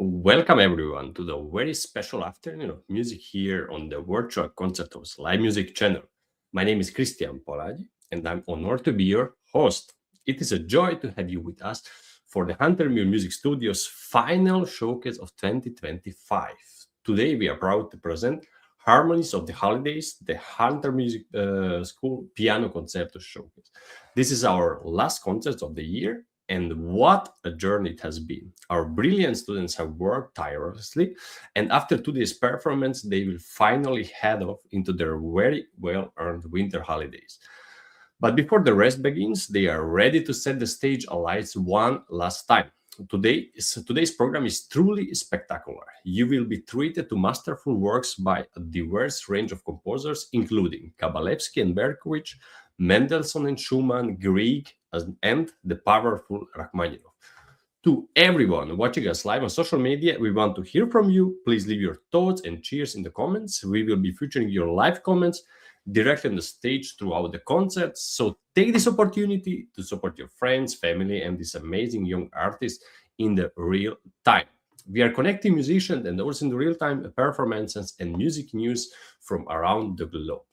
Welcome everyone to the very special afternoon of music here on the Virtual Concertos live music channel. My name is Christian Polaggi and I'm honored to be your host. It is a joy to have you with us for the Hunter Muir Music Studio's final showcase of 2025. Today we are proud to present Harmonies of the Holidays, the Hunter Music School Piano Concertos Showcase. This is our last concert of the year. And what a journey it has been. Our brilliant students have worked tirelessly, and after today's performance, they will finally head off into their very well-earned winter holidays. But before the rest begins, they are ready to set the stage alight one last time. Today's program is truly spectacular. You will be treated to masterful works by a diverse range of composers, including Kabalevsky and Berkovich, Mendelssohn and Schumann, Grieg, and the powerful Rachmaninoff. To everyone watching us live on social media, we want to hear from you. Please leave your thoughts and cheers in the comments. We will be featuring your live comments directly on the stage throughout the concert. So take this opportunity to support your friends, family, and these amazing young artists in the real time. We are connecting musicians and also in the real-time performances and music news from around the globe.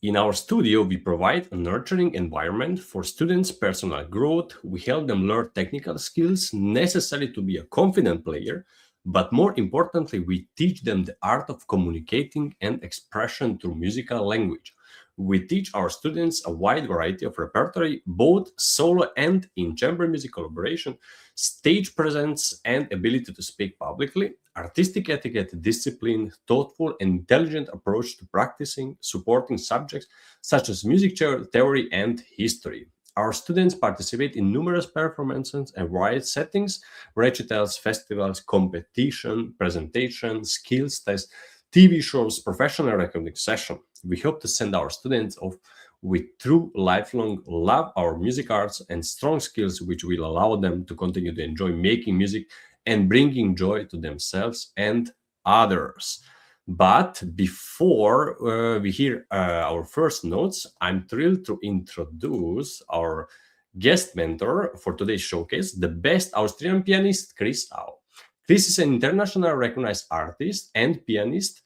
In our studio, we provide a nurturing environment for students' personal growth. We help them learn technical skills necessary to be a confident player, but more importantly, we teach them the art of communicating and expression through musical language. We teach our students a wide variety of repertory, both solo and in chamber music collaboration, stage presence and ability to speak publicly, artistic etiquette, discipline, thoughtful and intelligent approach to practicing, supporting subjects such as music theory and history. Our students participate in numerous performances and wide settings, recitals, festivals, competition, presentation, skills tests, TV shows, professional recording session. We hope to send our students off with true lifelong love our music arts and strong skills which will allow them to continue to enjoy making music and bringing joy to themselves and others. But before we hear our first notes, I'm thrilled to introduce our guest mentor for today's showcase, the best Austrian pianist, Chris Au. Chris is an international recognized artist and pianist,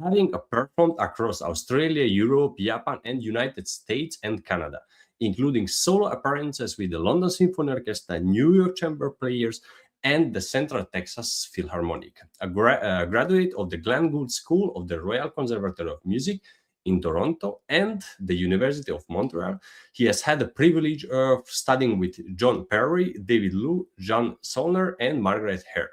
having performed across Australia, Europe, Japan, and United States and Canada, including solo appearances with the London Symphony Orchestra, New York Chamber Players, and the Central Texas Philharmonic. A graduate of the Glenn Gould School of the Royal Conservatory of Music in Toronto and the University of Montreal. He has had the privilege of studying with John Perry, David Liu, John Zollner, and Margaret Hare.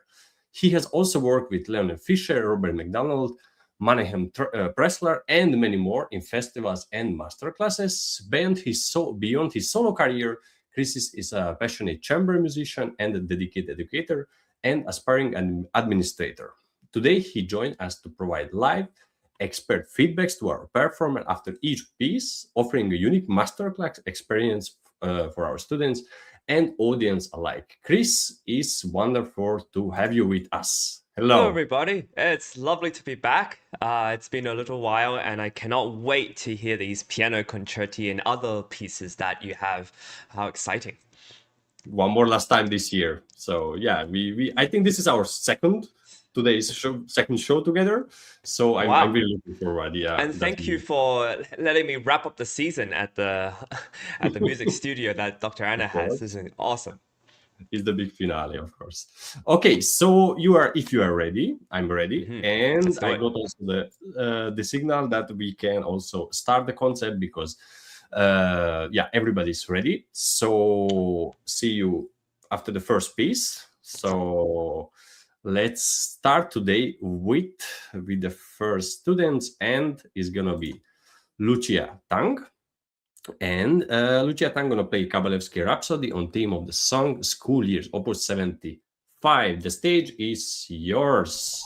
He has also worked with Leonard Fisher, Robert McDonald, Mannheim Pressler, and many more in festivals and masterclasses. Beyond his solo career, Chris is a passionate chamber musician and a dedicated educator and aspiring administrator. Today, he joined us to provide live expert feedbacks to our performer after each piece, offering a unique masterclass experience for our students and audience alike. Chris, it's wonderful to have you with us. Hello, everybody. It's lovely to be back. It's been a little while, and I cannot wait to hear these piano concerti and other pieces that you have. How exciting! One more last time this year. So yeah, I think this is our second show together. So I'm really looking forward. Yeah, and thank you for letting me wrap up the season at the at the music studio that Dr. Anna has. This is awesome. Is the big finale, of course. Okay, so if you are ready, I'm ready, and I got also the signal that we can also start the concert because everybody's ready. So see you after the first piece. So let's start today with the first students, and it's gonna be Lucia Tang. And Lucia Tang gonna play Kabalevsky Rhapsody on theme of the song School Years, Opus 75. The stage is yours.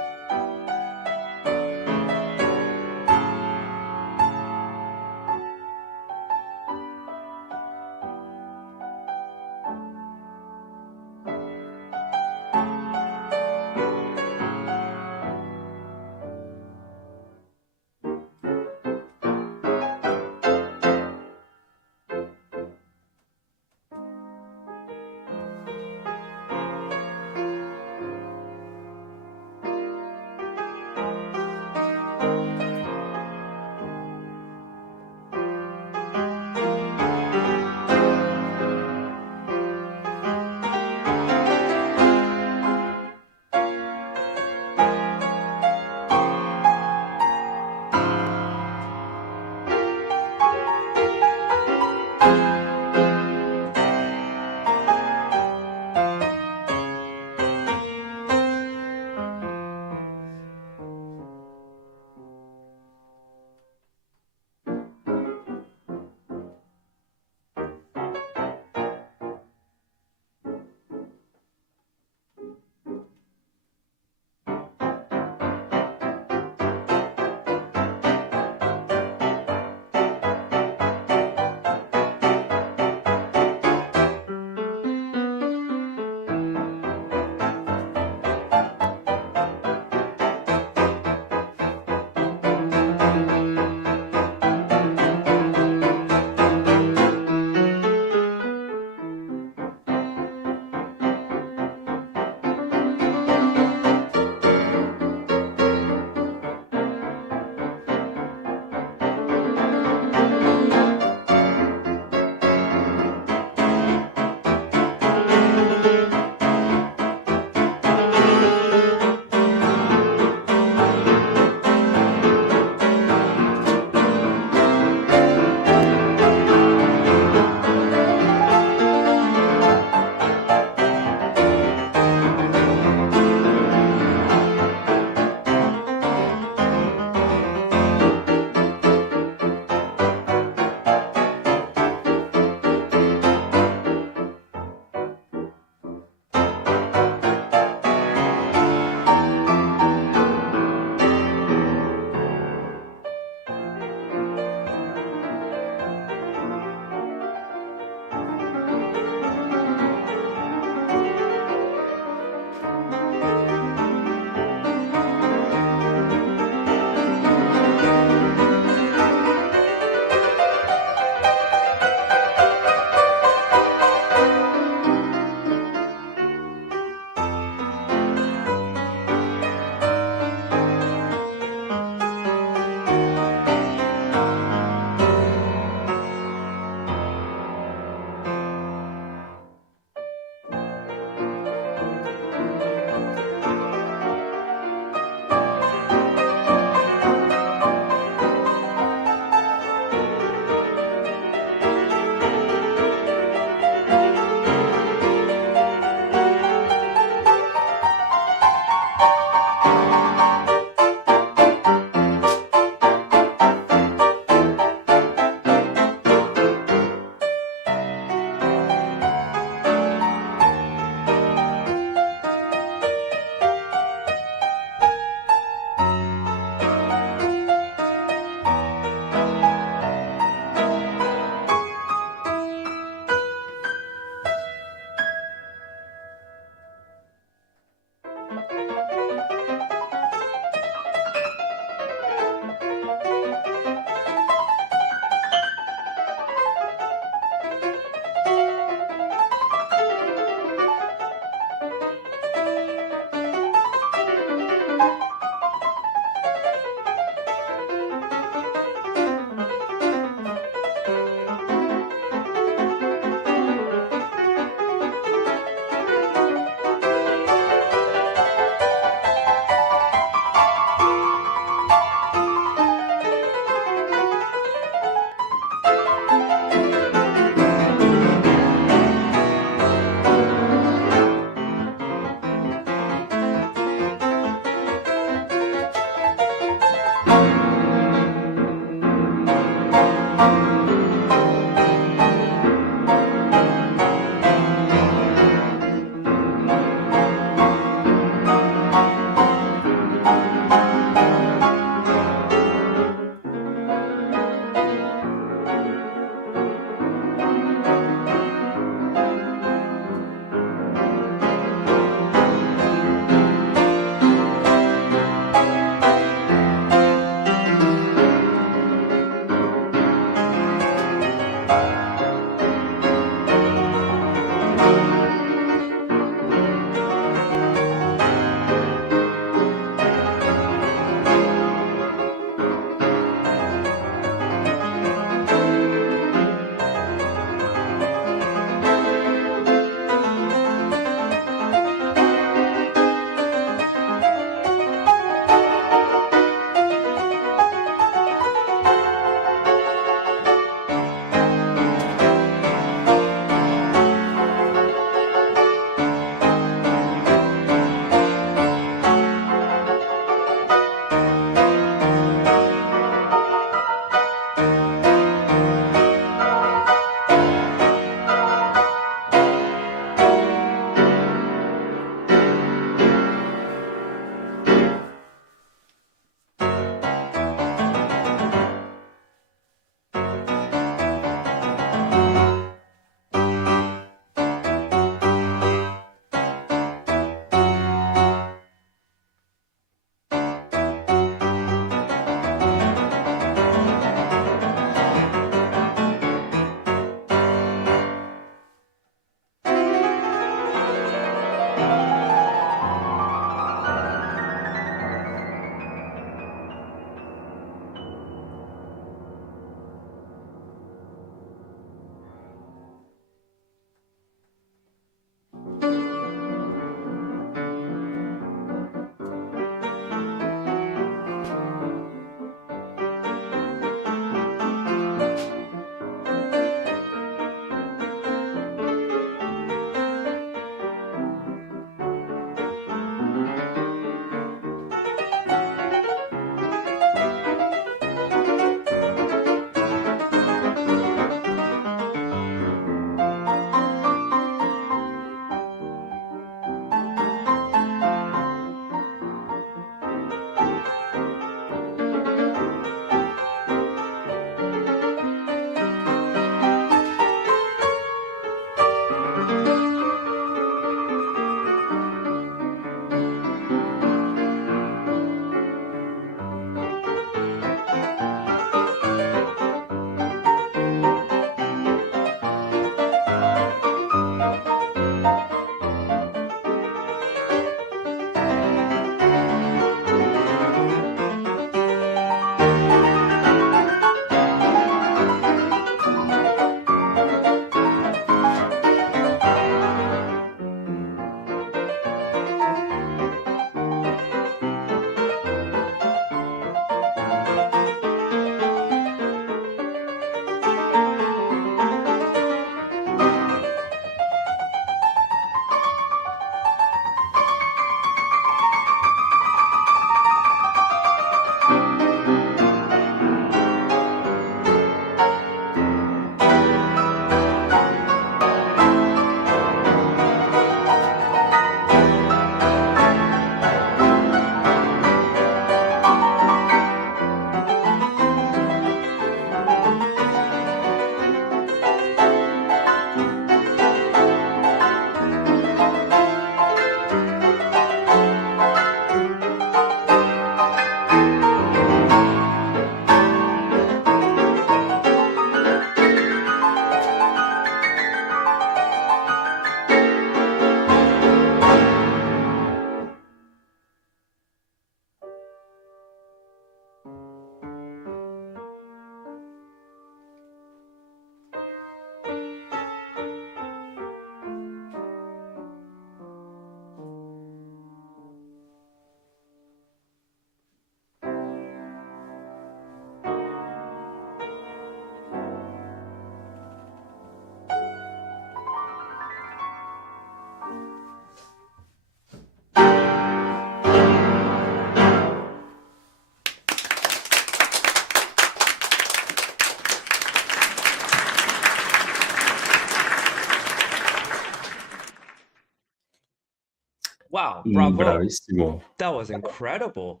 Wow, bravo. Bravissimo. That was incredible.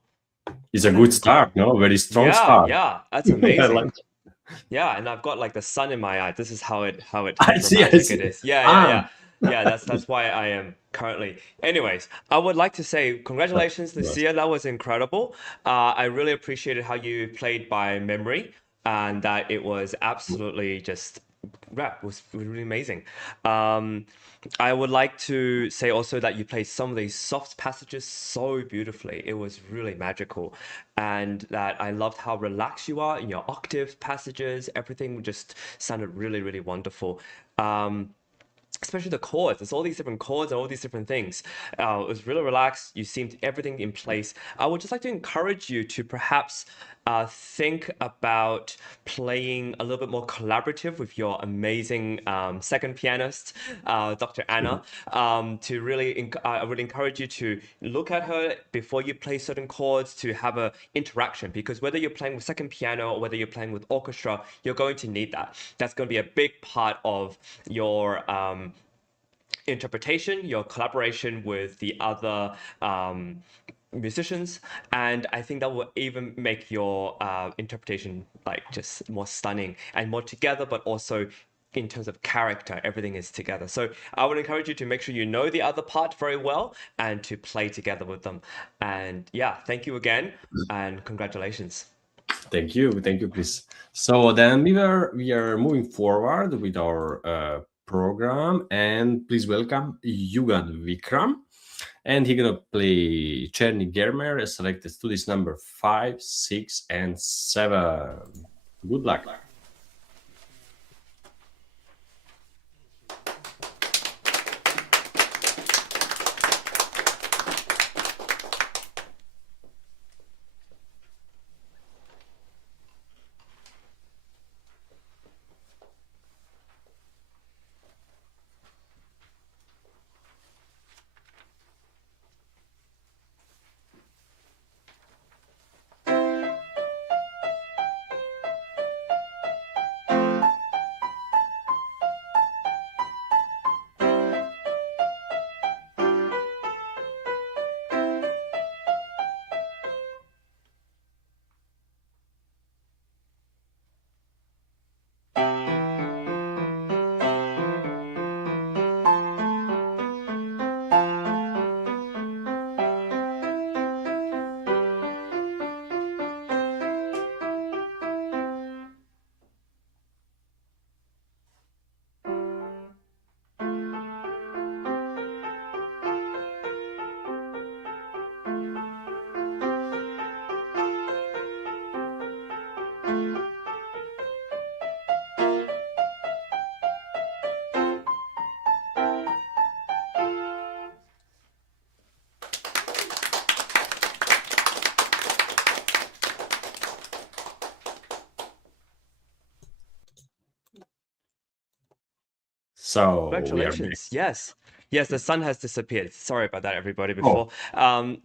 It's a That good is great. start, no? Very strong Yeah, start. yeah, that's I like amazing. it. Yeah, and I've got like the sun in my eye. This is how I see, I dramatic see. it is. Yeah, yeah, Ah, yeah. Yeah, that's why I am currently. Anyways, I would like to say congratulations, yes. Lucia. That was incredible. I really appreciated how you played by memory and that it was absolutely just yeah, it was really amazing. Um, I would like to say also that you played some of these soft passages so beautifully. It was really magical. And that I loved how relaxed you are in your octave passages. Everything just sounded really, really wonderful. Especially the chords. There's all these different chords and all these different things. It was really relaxed. You seemed everything in place. I would just like to encourage you to perhaps think about playing a little bit more collaborative with your amazing second pianist, Dr. Anna. To really, I would encourage you to look at her before you play certain chords to have a interaction. Because whether you're playing with second piano or whether you're playing with orchestra, you're going to need that. That's going to be a big part of your interpretation, your collaboration with the other musicians, and I think that will even make your interpretation like just more stunning and more together, but also in terms of character, everything is together. So I would encourage you to make sure you know the other part very well and to play together with them. And yeah, thank you again and congratulations. Thank you, Chris. So then we are moving forward with our program, and please welcome Yugan Vikram, and he's gonna play Cherny Germer, selected studies number 5, 6, and 7. Good luck. So we are back. Congratulations. Yes. Yes, the sun has disappeared. Sorry about that, everybody, Oh, before.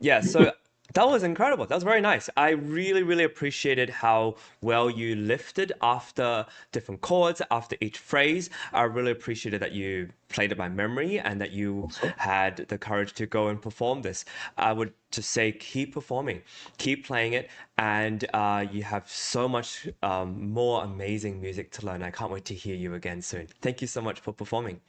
Yeah, so that was incredible. That was very nice. I really, really appreciated how well you lifted after different chords, after each phrase. I really appreciated that you played it by memory and that you also. had the courage to go and perform this. I would just say keep performing, keep playing it, and you have so much more amazing music to learn. I can't wait to hear you again soon. Thank you so much for performing.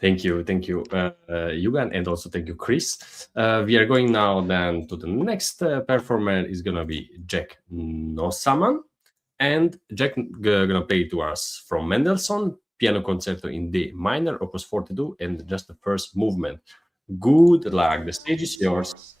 Thank you, Yugan, and also thank you, Chris. We are going now then to the next performer. Is gonna be Jack Nossaman, and Jack gonna play to us from Mendelssohn Piano Concerto in D minor, Opus 42, and just the first movement. Good luck. The stage is yours.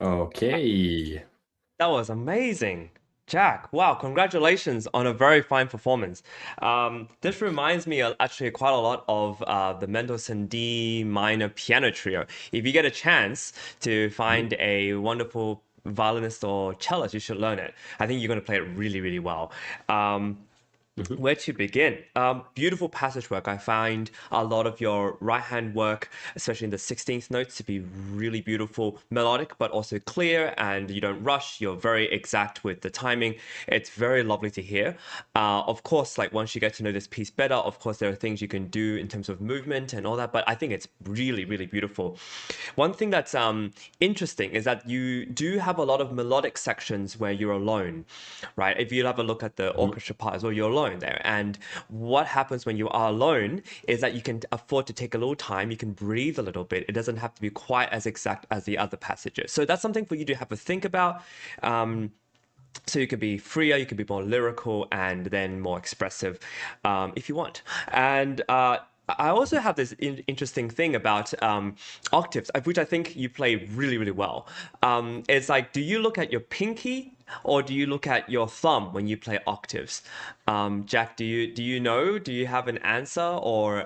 Okay. That was amazing. Jack, wow, congratulations on a very fine performance. This reminds me actually quite a lot of the Mendelssohn D minor piano trio. If you get a chance to Mhm. find a wonderful violinist or cellist, you should learn it. I think you're going to play it really, really well. Mhm. Where to begin? Beautiful passage work. I find a lot of your right hand work, especially in the 16th notes, to be really beautiful, melodic, but also clear, and you don't rush. You're very exact with the timing. It's very lovely to hear. Of course, like once you get to know this piece better, of course, there are things you can do in terms of movement and all that, but I think it's really, really beautiful. One thing that's interesting is that you do have a lot of melodic sections where you're alone, right? If you have a look at the Mhm. orchestra part as well, you're alone there. And what happens when you are alone is that you can afford to take a little time, you can breathe a little bit. It doesn't have to be quite as exact as the other passages. So that's something for you to have a think about. So you could be freer, you could be more lyrical, and then more expressive if you want. And I also have this interesting thing about octaves, which I think you play really, really well. It's like, do you look at your pinky or do you look at your thumb when you play octaves? Jack, do you know? Do you have an answer, or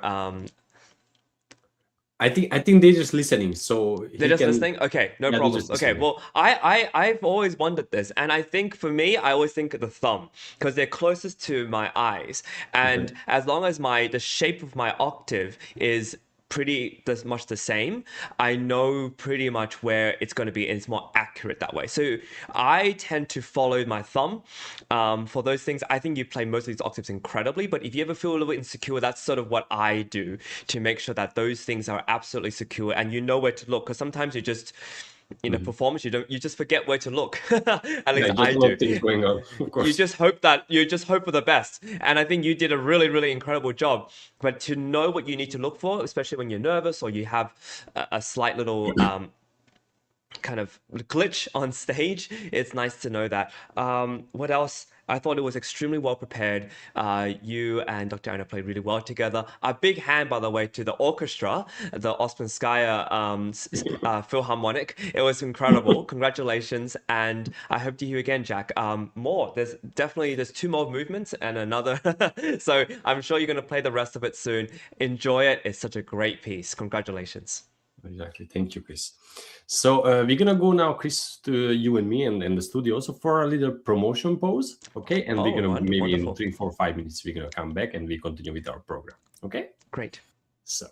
I think they're just listening, so they're he just can. listening? Okay, no Yeah, they're problem. just Okay, listening. well, I've always wondered this, and I think for me, I always think of the thumb because they're closest to my eyes, Okay. and as long as the shape of my octave is pretty much the same, I know pretty much where it's going to be, and it's more accurate that way. So I tend to follow my thumb for those things. I think you play most of these octaves incredibly, but if you ever feel a little bit insecure, that's sort of what I do to make sure that those things are absolutely secure and you know where to look. Because sometimes you just in a Mhm. performance you just forget where to look. At Yeah, least just I a lot do. of things going on, of You course. just hope for the best, and I think you did a really, really incredible job. But to know what you need to look for, especially when you're nervous or you have a slight little kind of glitch on stage, it's nice to know that. What else? I thought it was extremely well prepared. You and Dr. Anna played really well together. A big hand, by the way, to the orchestra, the Ouspenskaya Philharmonic. It was incredible. Congratulations, and I hope to hear you again, Jack. More. There's two more movements and another. So I'm sure you're going to play the rest of it soon. Enjoy it. It's such a great piece. Congratulations. Exactly. Thank you, Chris. So we're gonna go now, Chris, to you and me and the studio also for a little promotion pause. Okay, and we're Oh, gonna maybe in wonderful. 3, 4, 5 minutes we're gonna come back and we continue with our program. Okay. Great. So.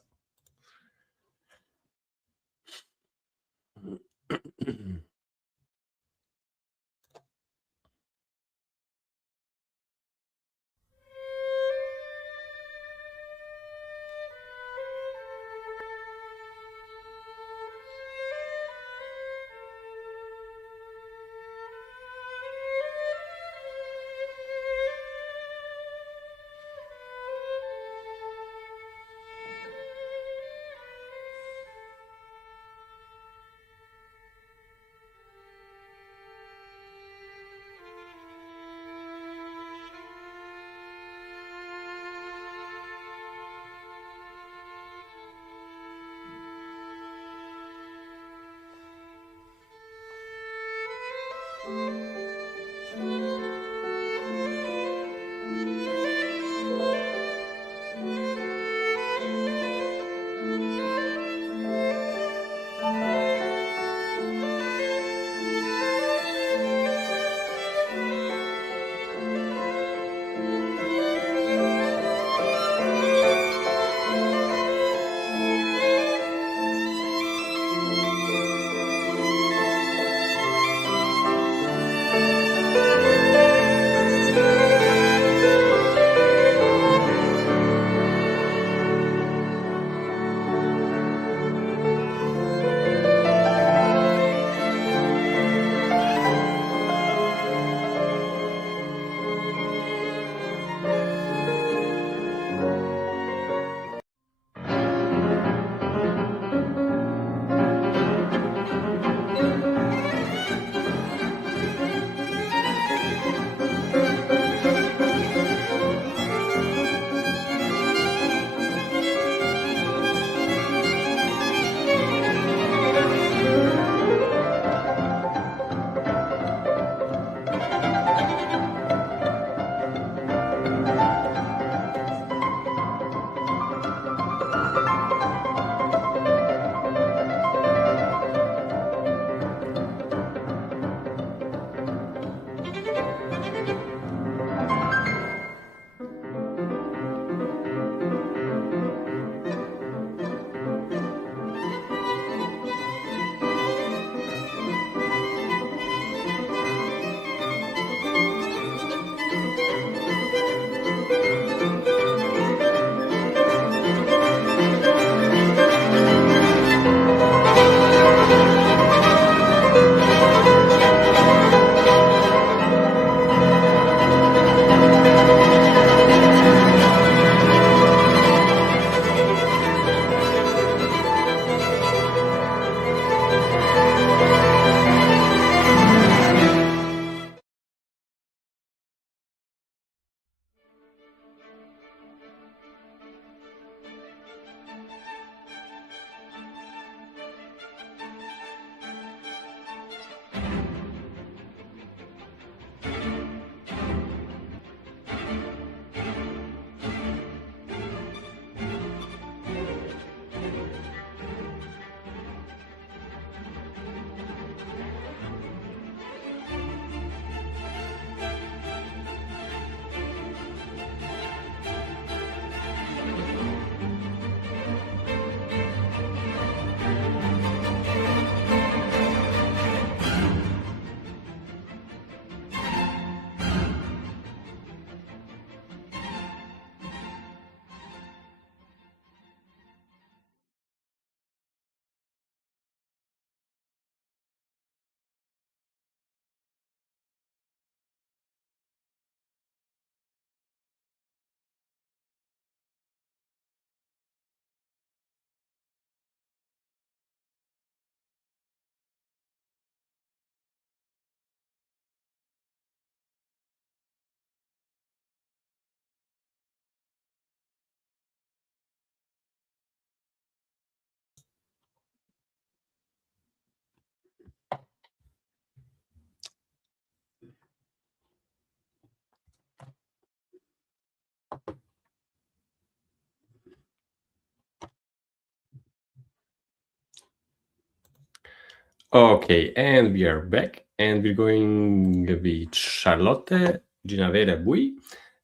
Okay, and we are back, and we're going with Charlotte Ginavera Bui,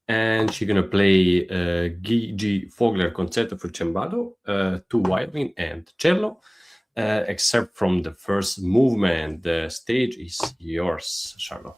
and she's gonna play G. Fogler Concerto for Cembalo, two violin and cello. Except from the first movement, the stage is yours, Charlotte.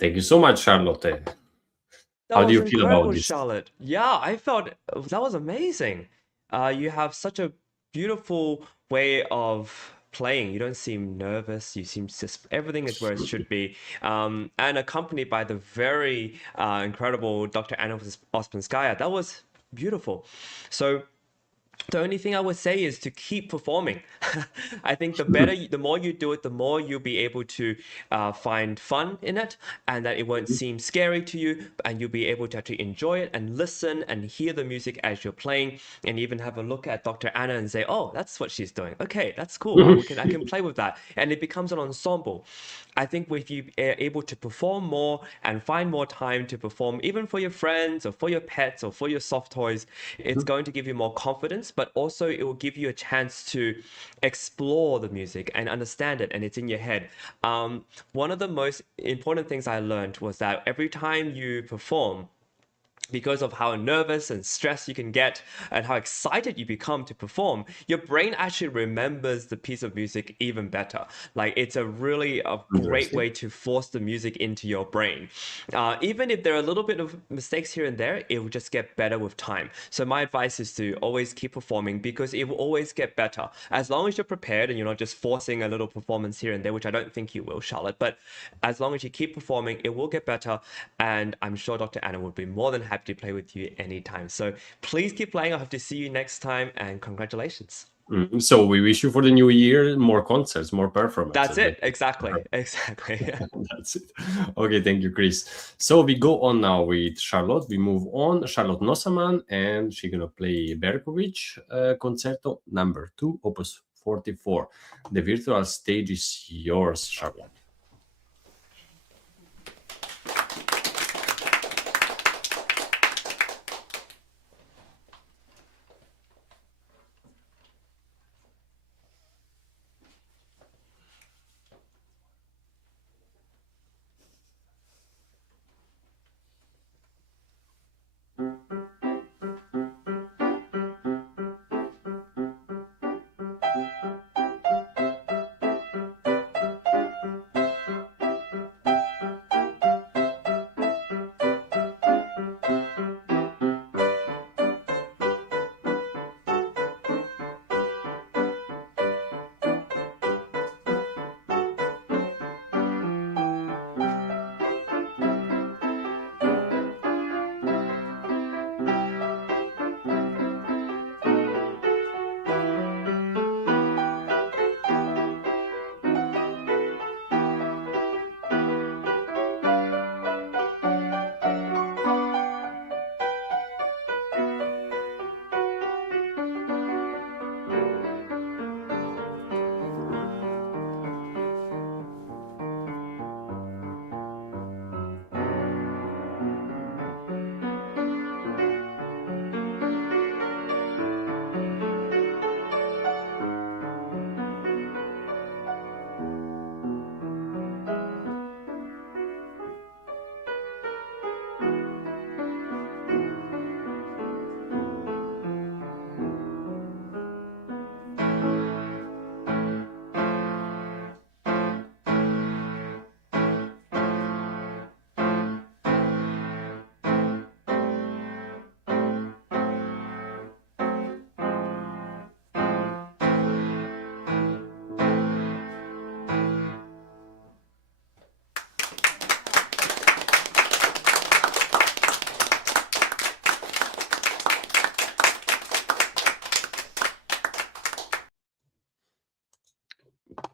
Thank you so much, Charlotte. That How do was you feel about incredible, this? Charlotte. Yeah, I felt that was amazing. You have such a beautiful way of playing. You don't seem nervous. You seem just everything is where it should be. And accompanied by the very incredible Dr. Anna Ouspenskaya. That was beautiful. So the only thing I would say is to keep performing. I think the more you do it, the more you'll be able to find fun in it, and that it won't seem scary to you, and you'll be able to actually enjoy it and listen and hear the music as you're playing, and even have a look at Dr. Anna and say, "Oh, that's what she's doing. Okay, that's cool. I can play with that," and it becomes an ensemble. I think if you are able to perform more and find more time to perform, even for your friends or for your pets or for your soft toys, it's going to give you more confidence, but also it will give you a chance to explore the music and understand it, and it's in your head. One of the most important things I learned was that every time you perform, because of how nervous and stressed you can get and how excited you become to perform, your brain actually remembers the piece of music even better. Like it's a really a great Interesting. way to force the music into your brain. Even if there are a little bit of mistakes here and there, it will just get better with time. So my advice is to always keep performing because it will always get better. As long as you're prepared and you're not just forcing a little performance here and there, which I don't think you will, Charlotte, but as long as you keep performing, it will get better. And I'm sure Dr. Anna would be more than happy to play with you anytime. So please keep playing. I hope to see you next time and congratulations. So we wish you for the new year more concerts, more performances. That's it. Exactly. Exactly. That's it. Okay, thank you, Chris. So we go on now with Charlotte. We move on. Charlotte Nossaman, and she's gonna play Berkovich Concerto number 2, Opus 44. The virtual stage is yours, Charlotte.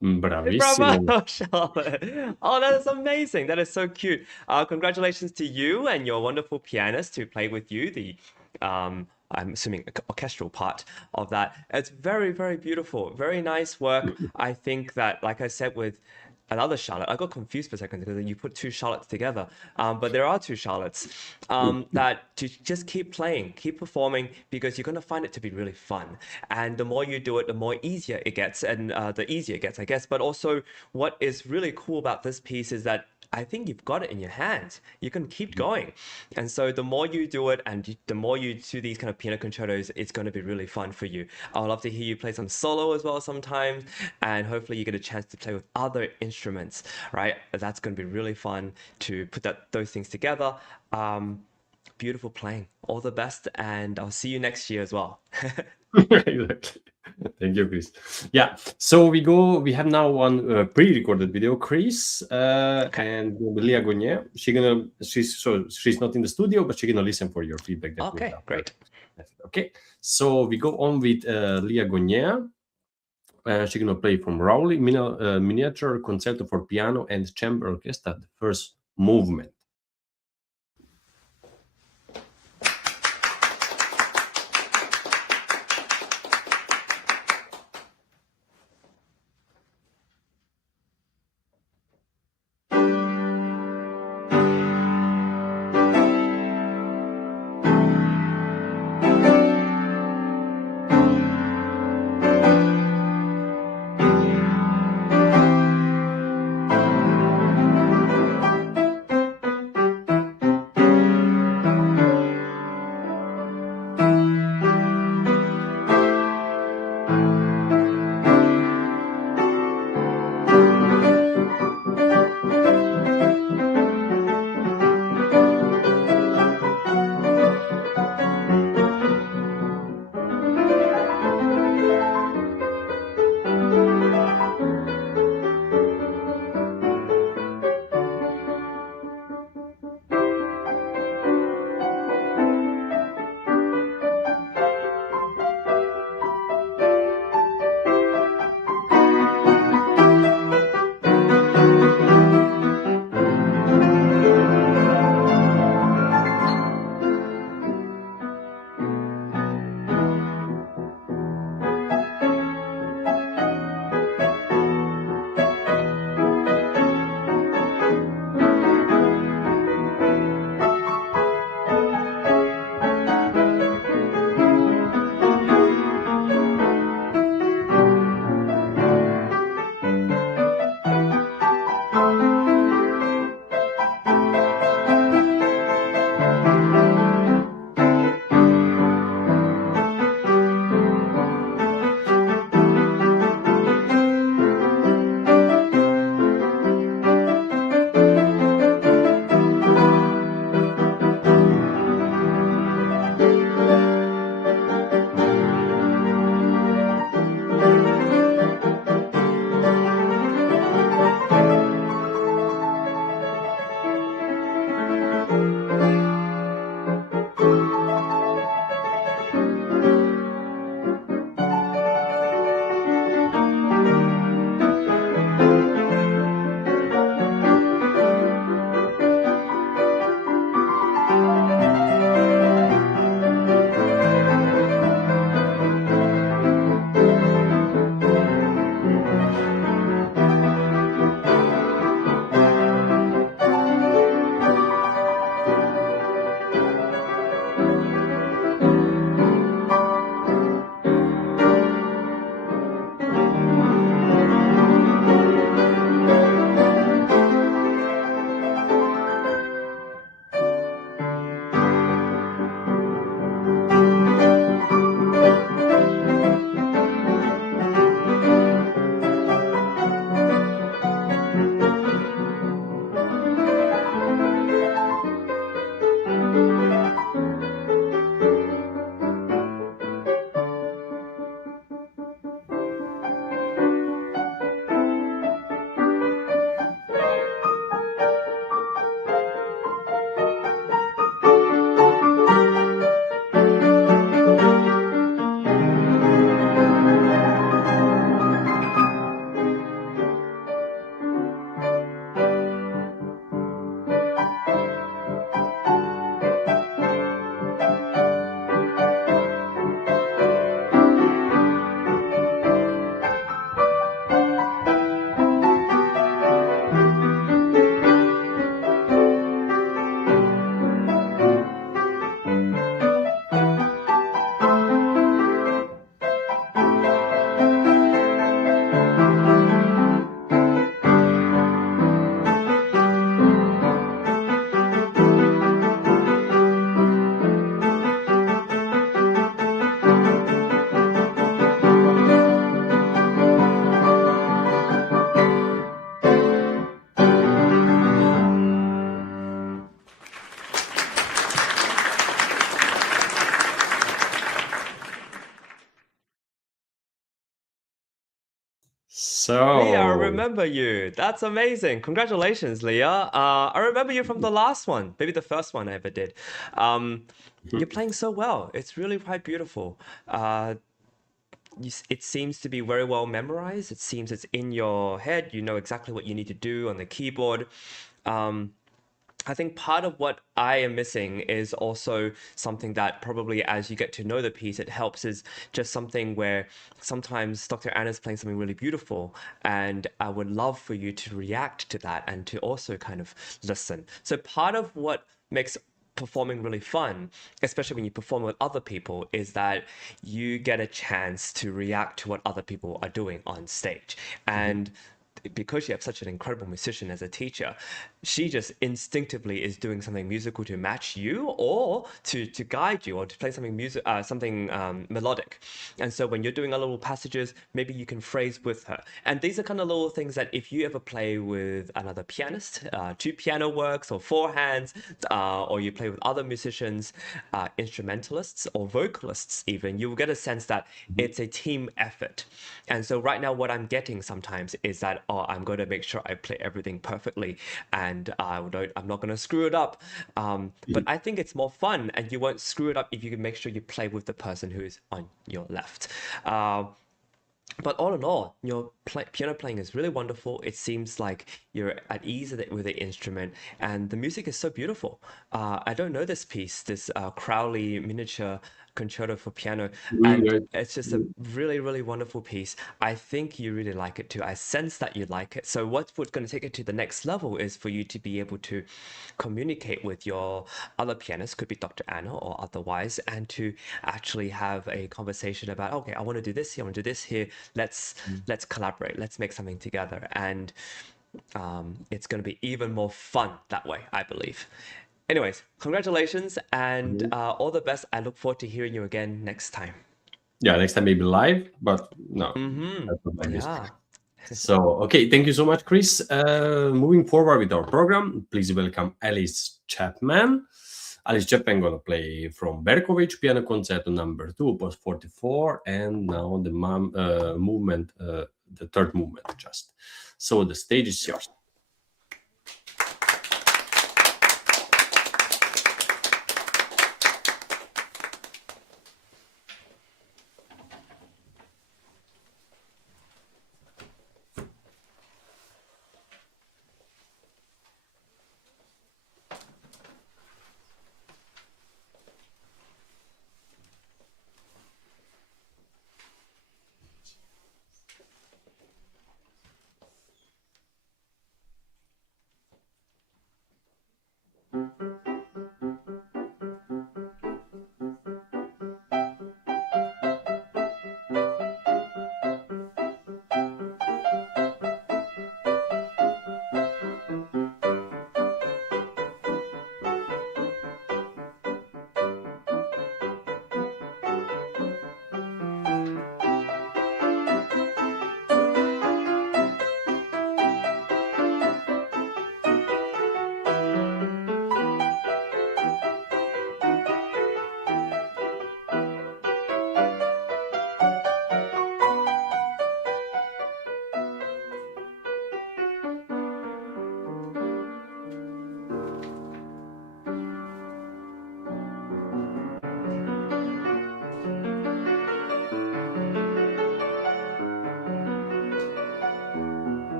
Bravissimo. Bravo, Charlotte. Oh, that is amazing. That is so cute. Congratulations to you and your wonderful pianist who played with you the I'm assuming orchestral part of that. It's very, very beautiful. Very nice work. I think that, like I said with another Charlotte, I got confused for a second because you put two Charlottes together. But there are two Charlottes that to just keep playing, keep performing, because you're going to find it to be really fun. And the more you do it, the more easier it gets, and the easier it gets, I guess. But also, what is really cool about this piece is that I think you've got it in your hands. You can keep going. And so the more you do it and the more you do these kind of piano concertos, it's going to be really fun for you. I would love to hear you play some solo as well sometimes. And hopefully you get a chance to play with other instruments, right? That's going to be really fun to put those things together. Beautiful playing. All the best. And I'll see you next year as well. Exactly. Thank you, Chris. Yeah. So we have now one pre-recorded video, Chris, and Leah Gonier. She's not in the studio, but she's gonna listen for your feedback. Okay, great. Okay. So we go on with Leah Gonier. She's gonna play from Rowley miniature concerto for piano and chamber orchestra, the first movement. Leah, I So, remember you. That's amazing. Congratulations, Leah. I remember you from the last one, maybe the first one I ever did. Um, you're playing so well. It's really quite beautiful. It seems to be very well memorized. It seems it's in your head. You know exactly what you need to do on the keyboard. Um, I think part of what I am missing is also something that probably as you get to know the piece, it helps is just something where sometimes Dr. Anna's playing something really beautiful, and I would love for you to react to that and to also kind of listen. So part of what makes performing really fun, especially when you perform with other people, is that you get a chance to react to what other people are doing on stage. And because you have such an incredible musician as a teacher, she just instinctively is doing something musical to match you or to guide you or to play something something melodic. And so when you're doing a little passages, maybe you can phrase with her. And these are kind of little things that if you ever play with another pianist, two piano works or four hands, or you play with other musicians, instrumentalists or vocalists even, you will get a sense that it's a team effort. And so right now what I'm getting sometimes is that, oh, I'm going to make sure I play everything perfectly and I'm not going to screw it up. But I think it's more fun and you won't screw it up if you can make sure you play with the person who is on your left. But all in all, your piano playing is really wonderful. It seems like you're at ease with the instrument, and the music is so beautiful. I don't know this piece, this Crowley miniature concerto for piano, and right. it's just a really, really wonderful piece. I think you really like it too. I sense that you like it. So what's going to take it to the next level is for you to be able to communicate with your other pianists, could be Dr. Anna or otherwise, and to actually have a conversation about, okay, I want to do this here, I want to do this here. Let's collaborate. Let's make something together, and it's going to be even more fun that way, I believe. Anyways, congratulations and all the best. I look forward to hearing you again next time. Yeah, next time maybe live, but no, that's not like this. Yeah. So, okay, thank you so much, Chris. Moving forward with our program, please welcome Alice Chapman. Alice Chapman gonna play from Berkovich Piano Concerto number 2, opus 44, and now the movement, the third movement, just. So the stage is yours.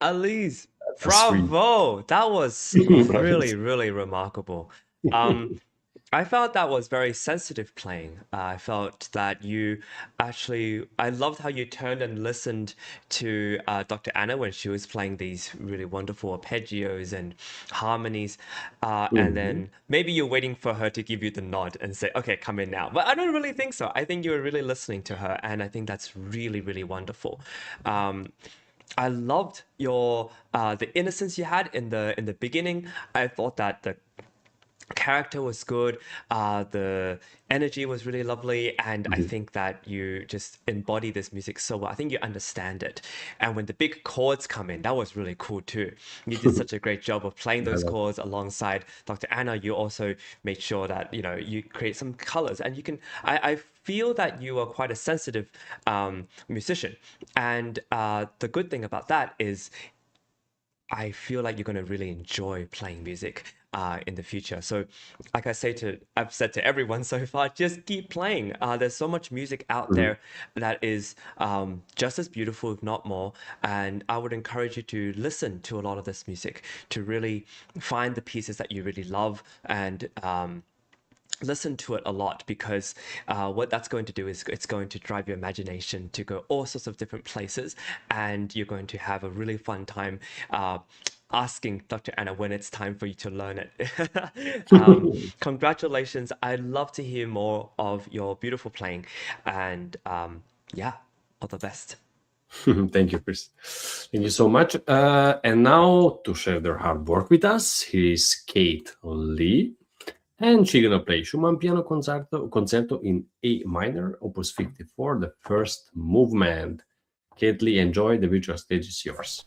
Elise, That's sweet. bravo! That was really, really remarkable. Um, I felt that was very sensitive playing. I felt that you actually, I loved how you turned and listened to Dr. Anna when she was playing these really wonderful arpeggios and harmonies. And Mhm. then maybe you're waiting for her to give you the nod and say, okay, come in now. But I don't really think so. I think you were really listening to her. And I think that's really, really wonderful. I loved your the innocence you had in the beginning. I thought that the character was good, the energy was really lovely, and I Mhm. think that you just embody this music so well. I think you understand it. And when the big chords come in, that was really cool too. You did such a great job of playing I those love chords alongside Dr. Anna. You also made sure that you create some colors, and you can. I feel that you are quite a sensitive musician, and the good thing about that is I feel like you're going to really enjoy playing music in the future. So, like I've said to everyone so far, just keep playing. There's so much music out it. there that is just as beautiful, if not more. And I would encourage you to listen to a lot of this music to really find the pieces that you really love and listen to it a lot because what that's going to do is it's going to drive your imagination to go all sorts of different places, and you're going to have a really fun time asking Dr. Anna when it's time for you to learn it. Congratulations. I'd love to hear more of your beautiful playing, and yeah, all the best. Thank you, Chris. Thank you so much. And now to share their hard work with us, here is Kate Lee. And she's gonna play Schumann Piano Concerto in A minor, Opus 54, the first movement. Kate Lee, enjoy. The virtual stage is yours.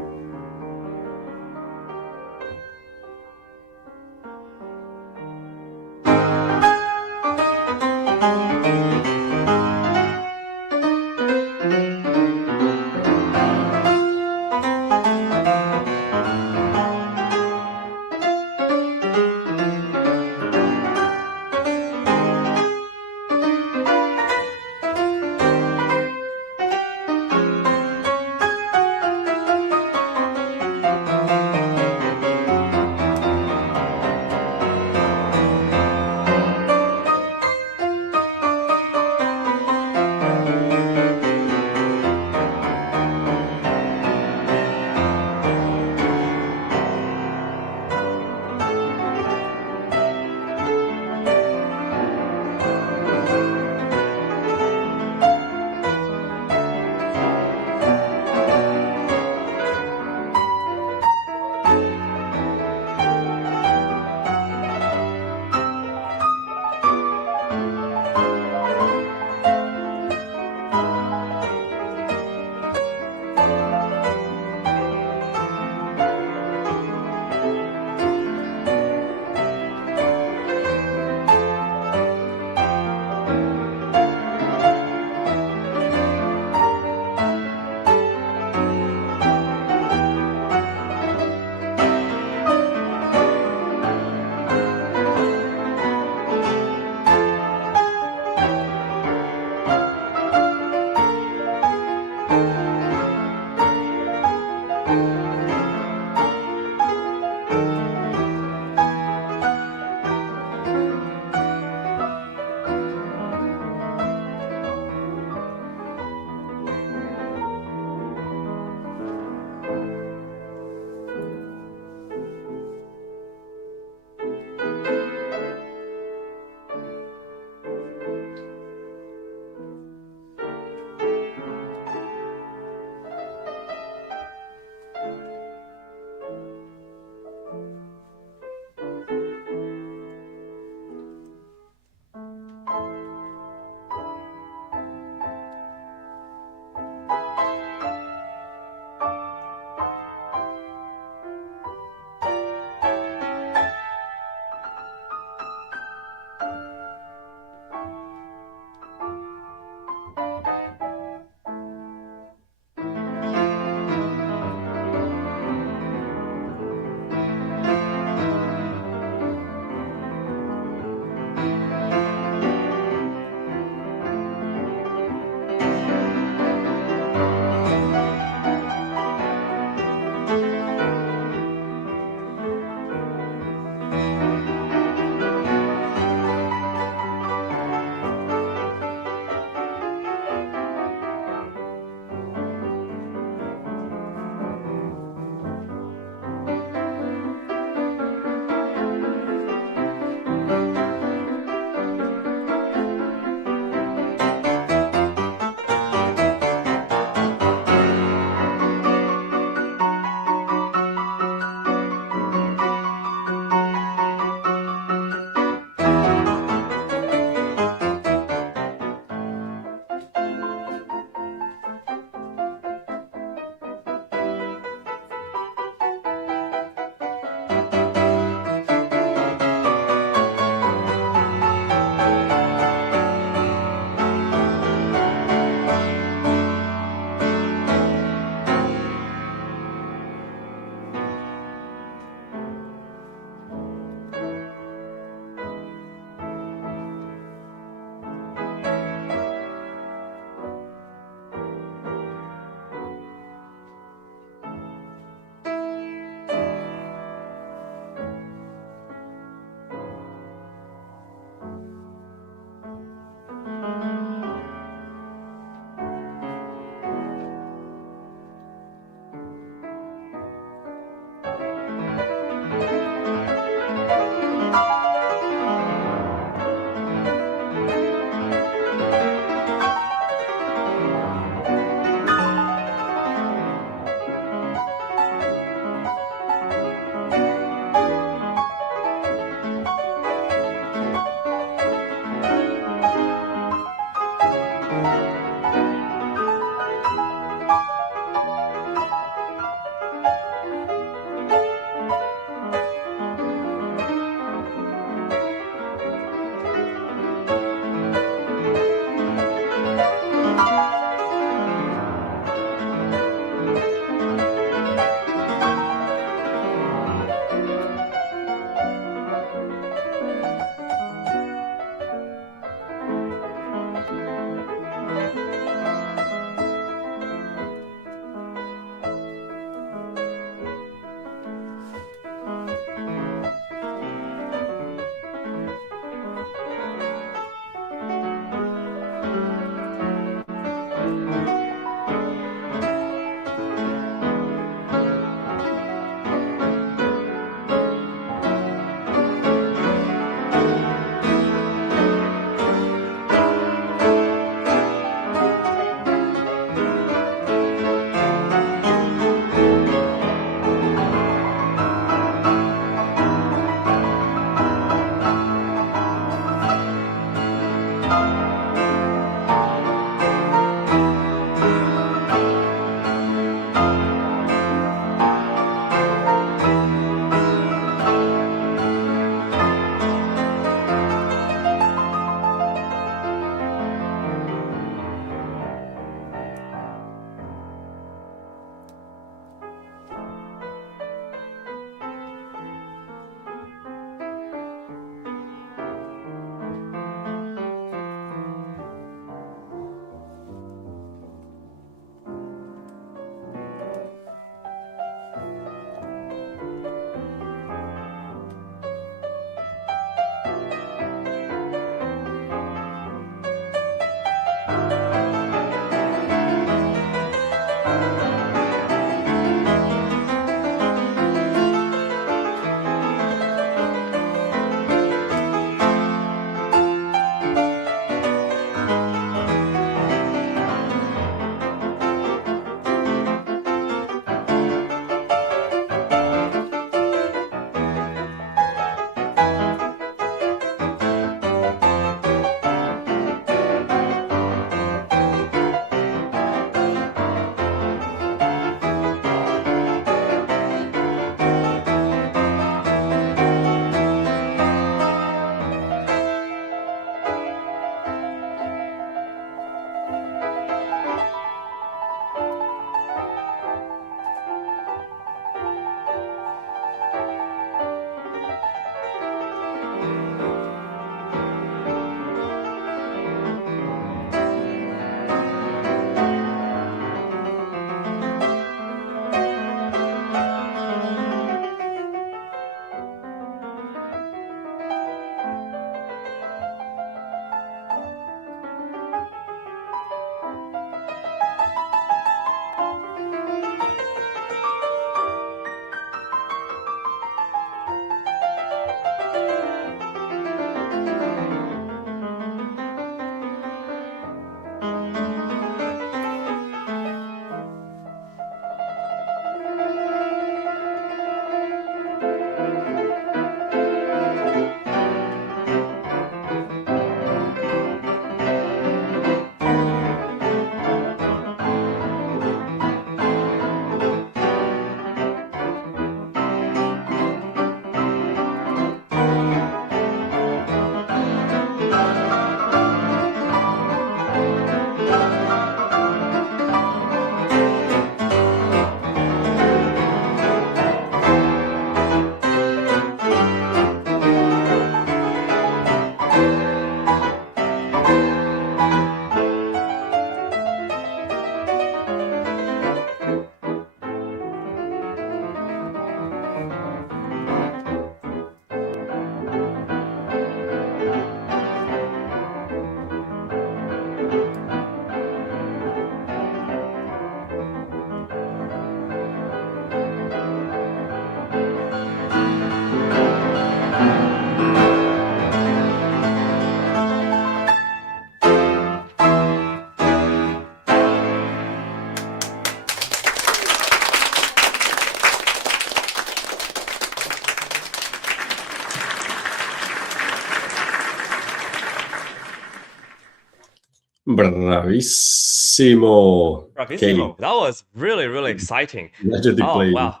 Bravissimo. Okay, Bravissimo. That was really, really exciting. legendary Oh, playing. wow.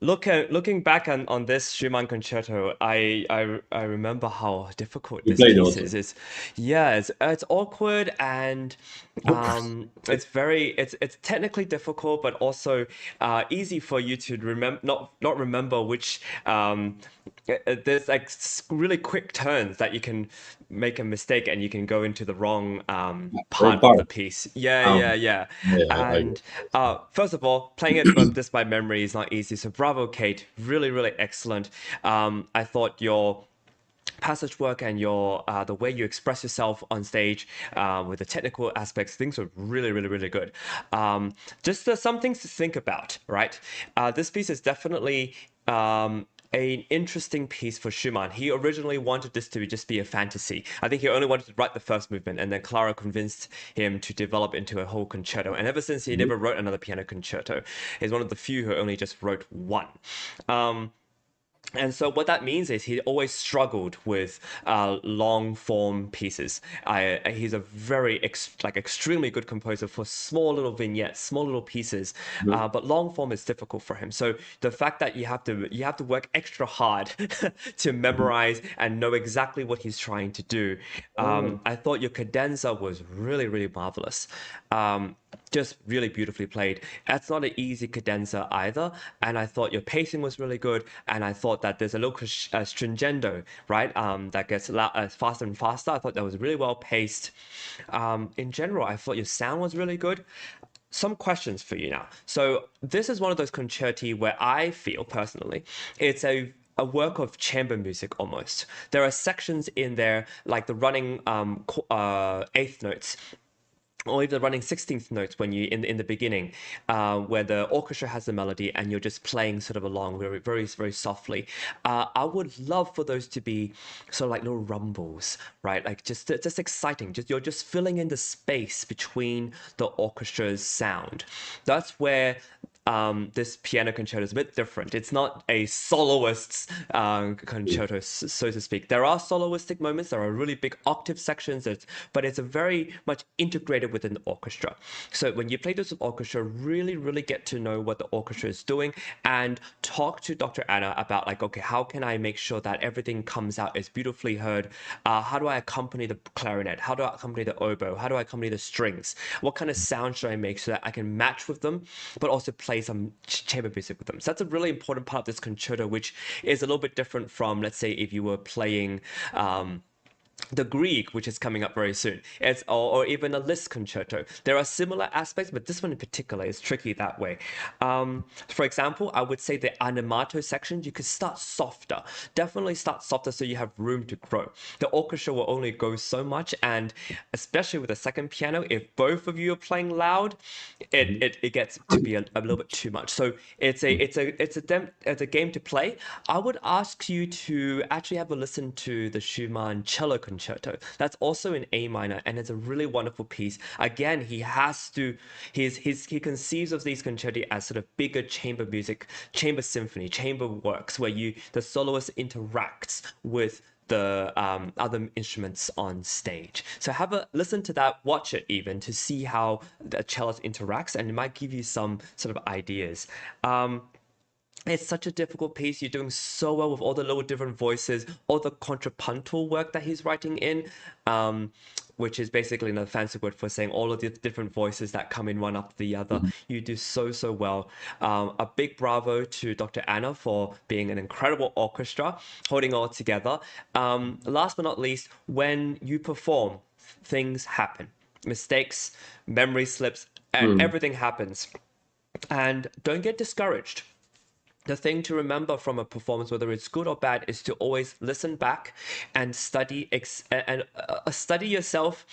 Looking back on this Schumann concerto, I remember how difficult You this played piece also. is. Yeah, it's awkward and Awkward. it's technically difficult, but also easy for you to remember not remember which there's like really quick turns that you can make a mistake and you can go into the wrong Wrong part of part. the piece. Yeah, Um, yeah, yeah. yeah, I And first of all, playing it from this by memory is not easy. So bravo, Kate. Really, really excellent. I thought your passage work and your the way you express yourself on stage with the technical aspects, things were really, really, really good. Just some things to think about, right? This piece is definitely an interesting piece for Schumann. He originally wanted this to just be a fantasy. I think he only wanted to write the first movement, and then Clara convinced him to develop into a whole concerto. And ever since, he never wrote another piano concerto. He's one of the few who only just wrote one. And so what that means is he always struggled with long form pieces. He's a very extremely good composer for small little vignettes, small little pieces, but long form is difficult for him. So the fact that you have to work extra hard to memorize and know exactly what he's trying to do. I thought your cadenza was really, really marvelous. Just really beautifully played. That's not an easy cadenza either, and I thought your pacing was really good, and I thought that there's a little stringendo, right, that gets faster and faster. I thought that was really well paced. In general, I thought your sound was really good. Some questions for you now. So this is one of those concerti where I feel personally it's a work of chamber music almost. There are sections in there like the running eighth notes or even running 16th notes when you in the beginning where the orchestra has the melody and you're just playing sort of along very, very, very softly. I would love for those to be sort of like little rumbles, right? Like just exciting. Just you're just filling in the space between the orchestra's sound. That's where this piano concerto is a bit different. It's not a soloist's concerto, so to speak. There are soloistic moments. There are really big octave sections, but it's a very much integrated within the orchestra. So when you play this with orchestra, really, really get to know what the orchestra is doing and talk to Dr. Anna about like, okay, how can I make sure that everything comes out as beautifully heard? How do I accompany the clarinet? How do I accompany the oboe? How do I accompany the strings? What kind of sound should I make so that I can match with them, but also play some chamber music with them? So that's a really important part of this concerto, which is a little bit different from, let's say, if you were playing the Grieg, which is coming up very soon, or even a Liszt concerto. There are similar aspects, but this one in particular is tricky that way. For example, I would say the animato section, you could start softer. Definitely start softer so you have room to grow. The orchestra will only go so much, and especially with the second piano, if both of you are playing loud, it gets to be a little bit too much. So it's a game to play. I would ask you to actually have a listen to the Schumann cello concerto. That's also in A minor, and it's a really wonderful piece. Again, he conceives of these concerti as sort of bigger chamber music, chamber symphony, chamber works, where the soloist interacts with the other instruments on stage. So have a listen to that, watch it even to see how the cellist interacts, and it might give you some sort of ideas. It's such a difficult piece. You're doing so well with all the little different voices, all the contrapuntal work that he's writing in, which is basically another fancy word for saying all of the different voices that come in one after the other. You do so, so well. A big bravo to Dr. Anna for being an incredible orchestra, holding all together. Last but not least, when you perform, things happen. Mistakes, memory slips, and Mm. everything happens. And don't get discouraged. The thing to remember from a performance, whether it's good or bad, is to always listen back and study yourself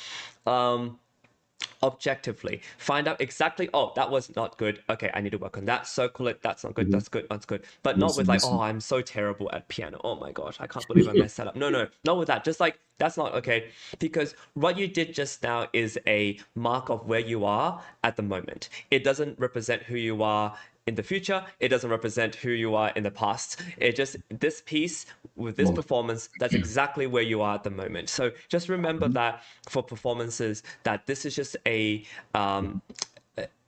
objectively. Find out exactly, oh, that was not good. Okay, I need to work on that. Circle it. That's not good. Mhm. That's good. That's good. But not with Listen, like, oh, listen. I'm so terrible at piano. Oh my gosh, I can't believe I messed that up. No, no, not with that. Just like, that's not okay. Because what you did just now is a mark of where you are at the moment. It doesn't represent who you are in the future. It doesn't represent who you are in the past. It just, this piece with this performance, that's exactly where you are at the moment. So just remember that for performances, that this is just an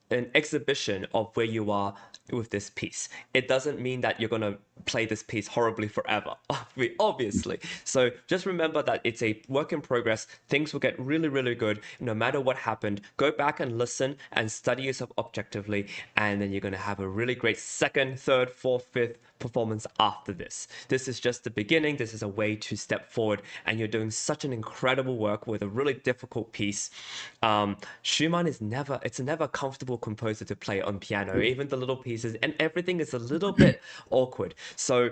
exhibition of where you are with this piece. It doesn't mean that you're going to play this piece horribly forever, obviously. So just remember that it's a work in progress. Things will get really, really good no matter what happened. Go back and listen and study yourself objectively, and then you're going to have a really great second, third, fourth, fifth performance after this. This is just the beginning. This is a way to step forward, and you're doing such an incredible work with a really difficult piece. Schumann is never, it's never a comfortable composer to play on piano, even the little pieces, and everything is a little bit awkward. So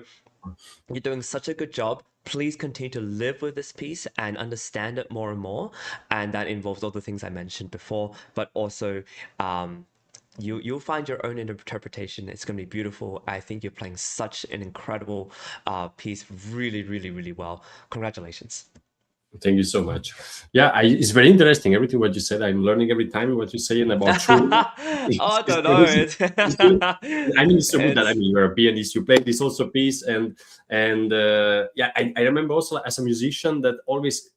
you're doing such a good job. Please continue to live with this piece and understand it more and more. And that involves all the things I mentioned before, but also you'll find your own interpretation. It's going to be beautiful. I think you're playing such an incredible piece, really, really, really well. Congratulations. Thank you so much. Yeah, it's very interesting. Everything what you said, I'm learning every time what you're saying about Schumann. I don't know. It's good. I mean, it's so good that, I It's, mean, you're a pianist. You play this also piece, and yeah, I remember also as a musician that always,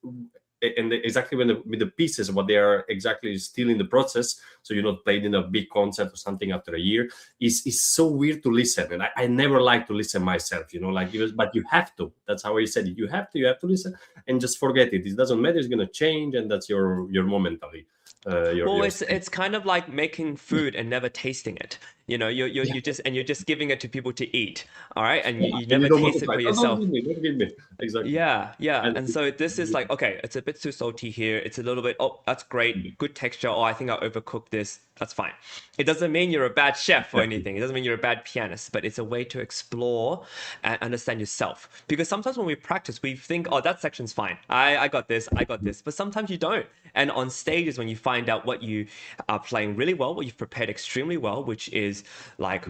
and exactly when with the pieces, what they are exactly still in the process. So you're not played in a big concert or something after a year. Is so weird to listen, and I never like to listen myself. Like but you have to. That's how I said it. You have to listen and just forget it. It doesn't matter. It's gonna change, and that's your momentary. well, Your it's kind of like making food and never tasting it. yeah, You're just giving it to people to eat. All right, and you and you never don't want taste to it try. for Oh, don't give yourself. me, don't give me. Exactly. Yeah, yeah. And And so this is like, okay, it's a bit too salty here. It's a little bit, oh, that's great. Good texture. Oh, I think I overcooked this. That's fine. It doesn't mean you're a bad chef or exactly. anything. It doesn't mean you're a bad pianist, but it's a way to explore and understand yourself. Because sometimes when we practice, we think, oh, that section's fine. I got this, I got this. But sometimes you don't. And on stage is when you find out what you are playing really well, what you've prepared extremely well, which is like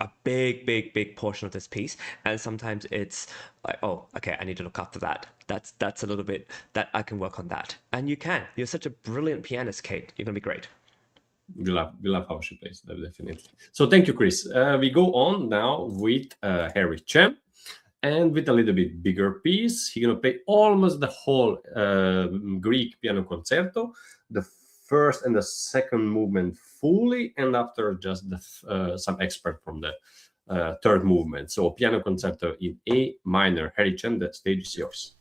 a big, big, big portion of this piece. And sometimes it's like, oh, okay, I need to look after that. That's a little bit that I can work on that. And you can. You're such a brilliant pianist, Kate. You're gonna be great. We love how she plays, definitely. So thank you, Chris. We go on now with Harry Chen, and with a little bit bigger piece. He's gonna play almost the whole Grieg Piano Concerto, the first and the second movement fully, and after just some expert from the third movement. So Piano Concerto in A minor. Harry Chen, the stage is yours.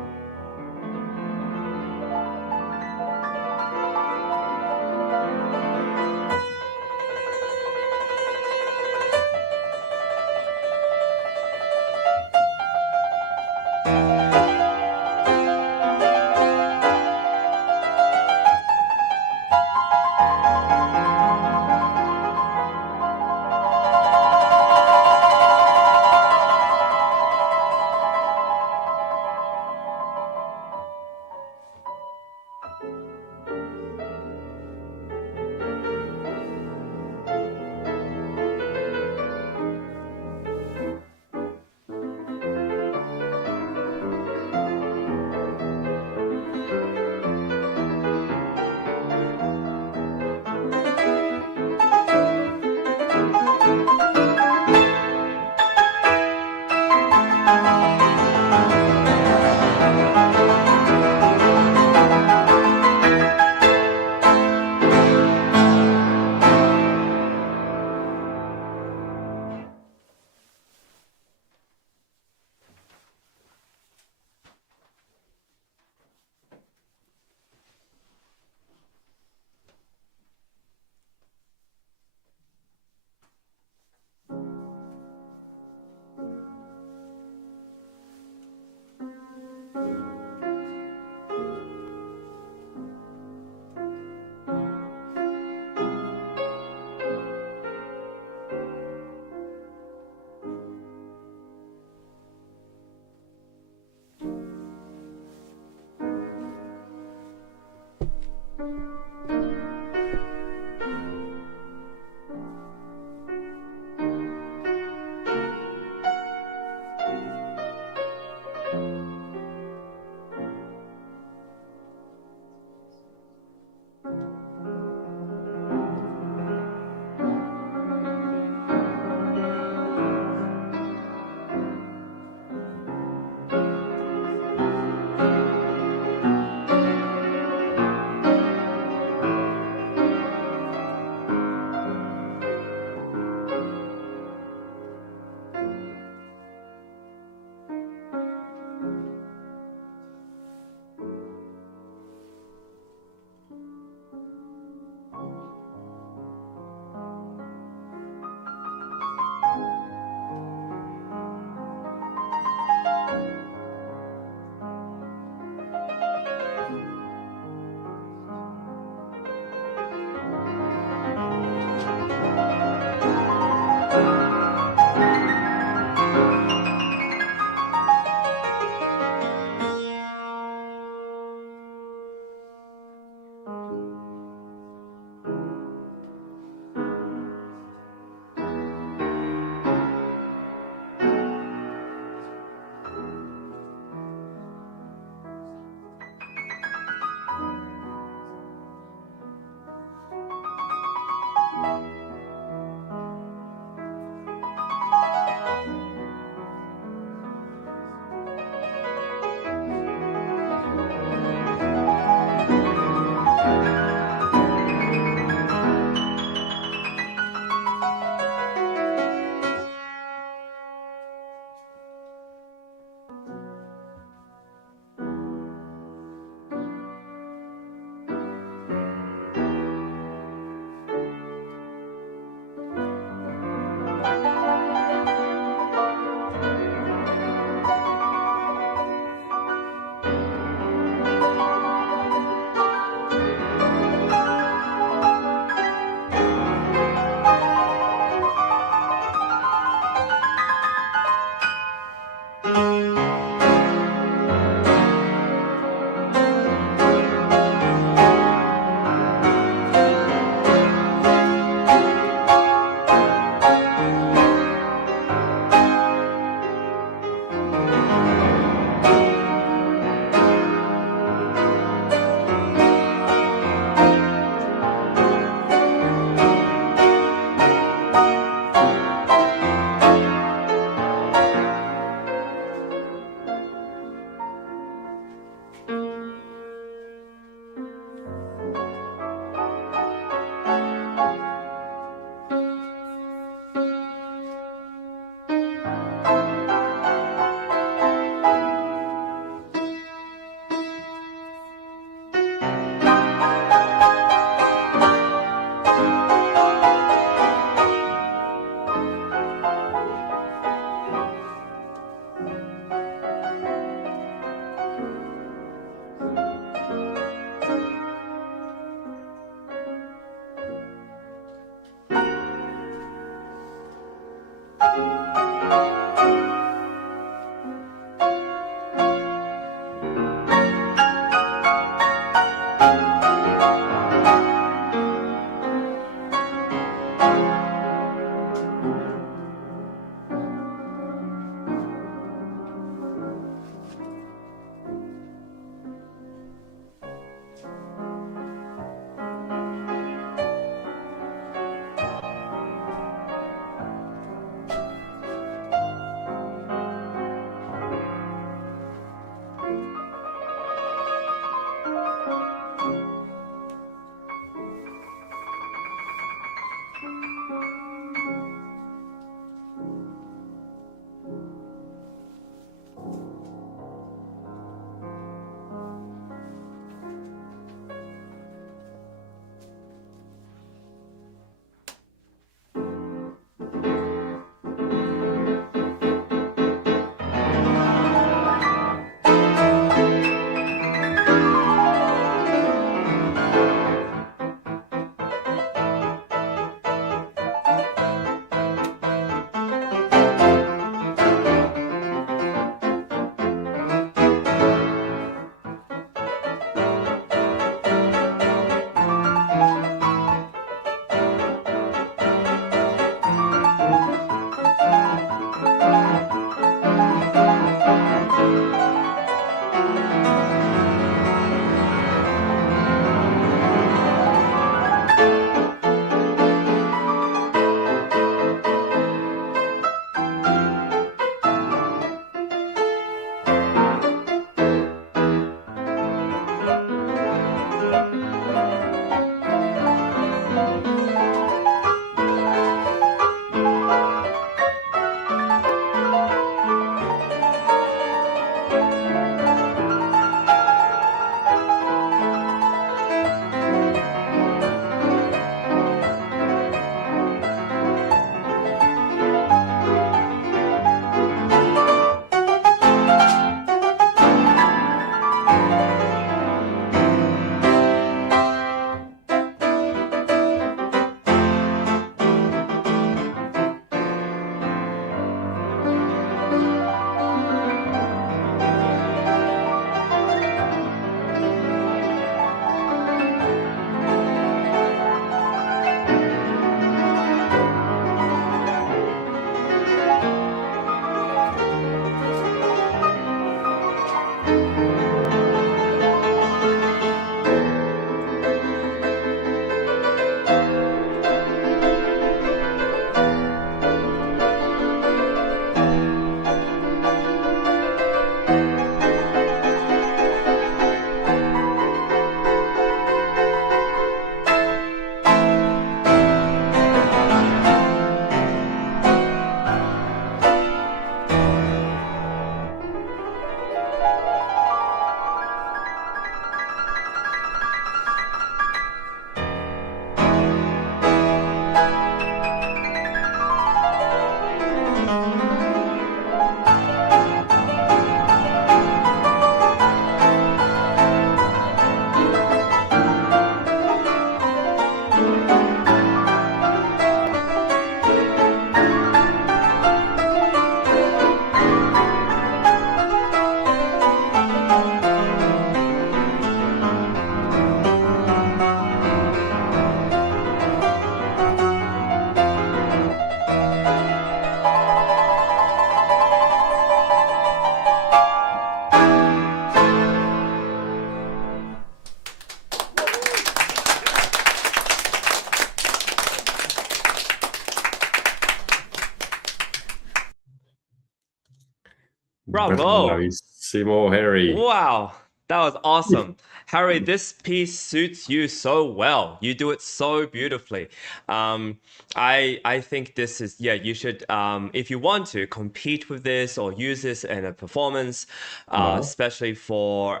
Bravo! Bravissimo, Harry. Wow, that was awesome. Harry, this piece suits you so well. You do it so beautifully. Um, I think this is, yeah, you should, if you want to compete with this or use this in a performance, Uh-huh. especially for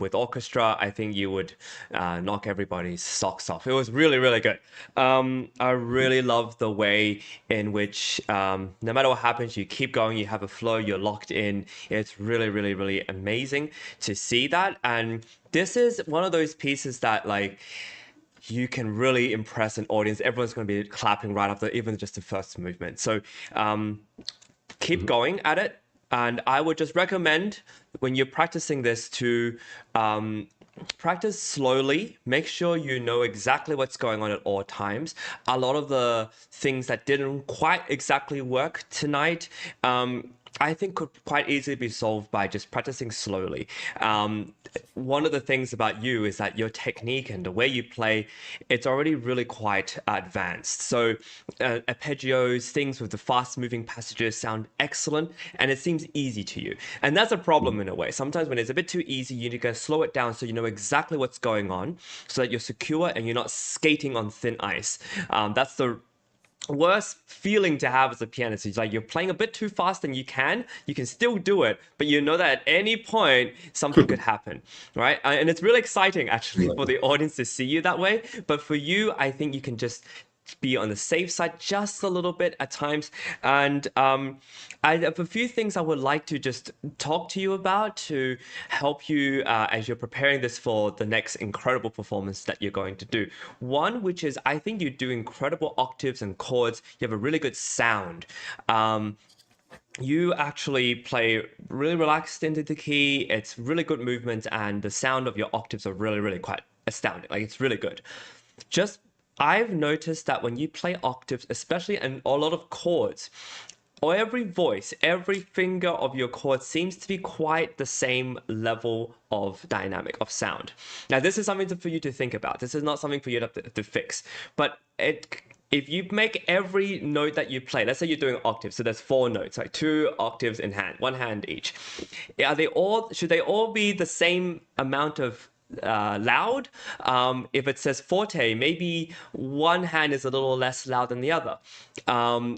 with orchestra, I think you would knock everybody's socks off. It was really, really good. I really love the way in which no matter what happens, you keep going, you have a flow, you're locked in. It's really, really, really amazing to see that. And this is one of those pieces that like you can really impress an audience. Everyone's going to be clapping right after even just the first movement. So keep Mhm. going at it. And I would just recommend when you're practicing this to practice slowly. Make sure you know exactly what's going on at all times. A lot of the things that didn't quite exactly work tonight, I think could quite easily be solved by just practicing slowly. One of the things about you is that your technique and the way you play, it's already really quite advanced. So arpeggios, things with the fast moving passages sound excellent and it seems easy to you. And that's a problem in a way. Sometimes when it's a bit too easy, you need to slow it down so you know exactly what's going on so that you're secure and you're not skating on thin ice. That's the worst feeling to have as a pianist. It's like you're playing a bit too fast and you can still do it, but you know that at any point something could happen, right? And it's really exciting actually for Right. the audience to see you that way. But for you, I think you can just be on the safe side just a little bit at times. And I have a few things I would like to just talk to you about to help you as you're preparing this for the next incredible performance that you're going to do. One, which is I think you do incredible octaves and chords. You have a really good sound. You actually play really relaxed into the key. It's really good movement, and the sound of your octaves are really, really quite astounding. Like it's really good. Just I've noticed that when you play octaves, especially and a lot of chords, or every voice, every finger of your chord seems to be quite the same level of dynamic of sound. Now, this is something for you to think about. This is not something for you to fix, but if you make every note that you play, let's say you're doing octaves, so there's four notes, like two octaves in hand, one hand each. Should they all be the same amount of loud? If it says forte, maybe one hand is a little less loud than the other.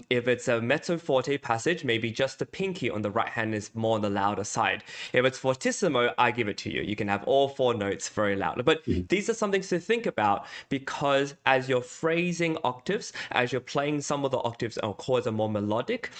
If it's a mezzo forte passage, maybe just the pinky on the right hand is more on the louder side. If it's fortissimo, I give it to you. You can have all four notes very loud. But Mhm. these are some things to think about because as you're phrasing octaves, as you're playing some of the octaves or chords are more melodic,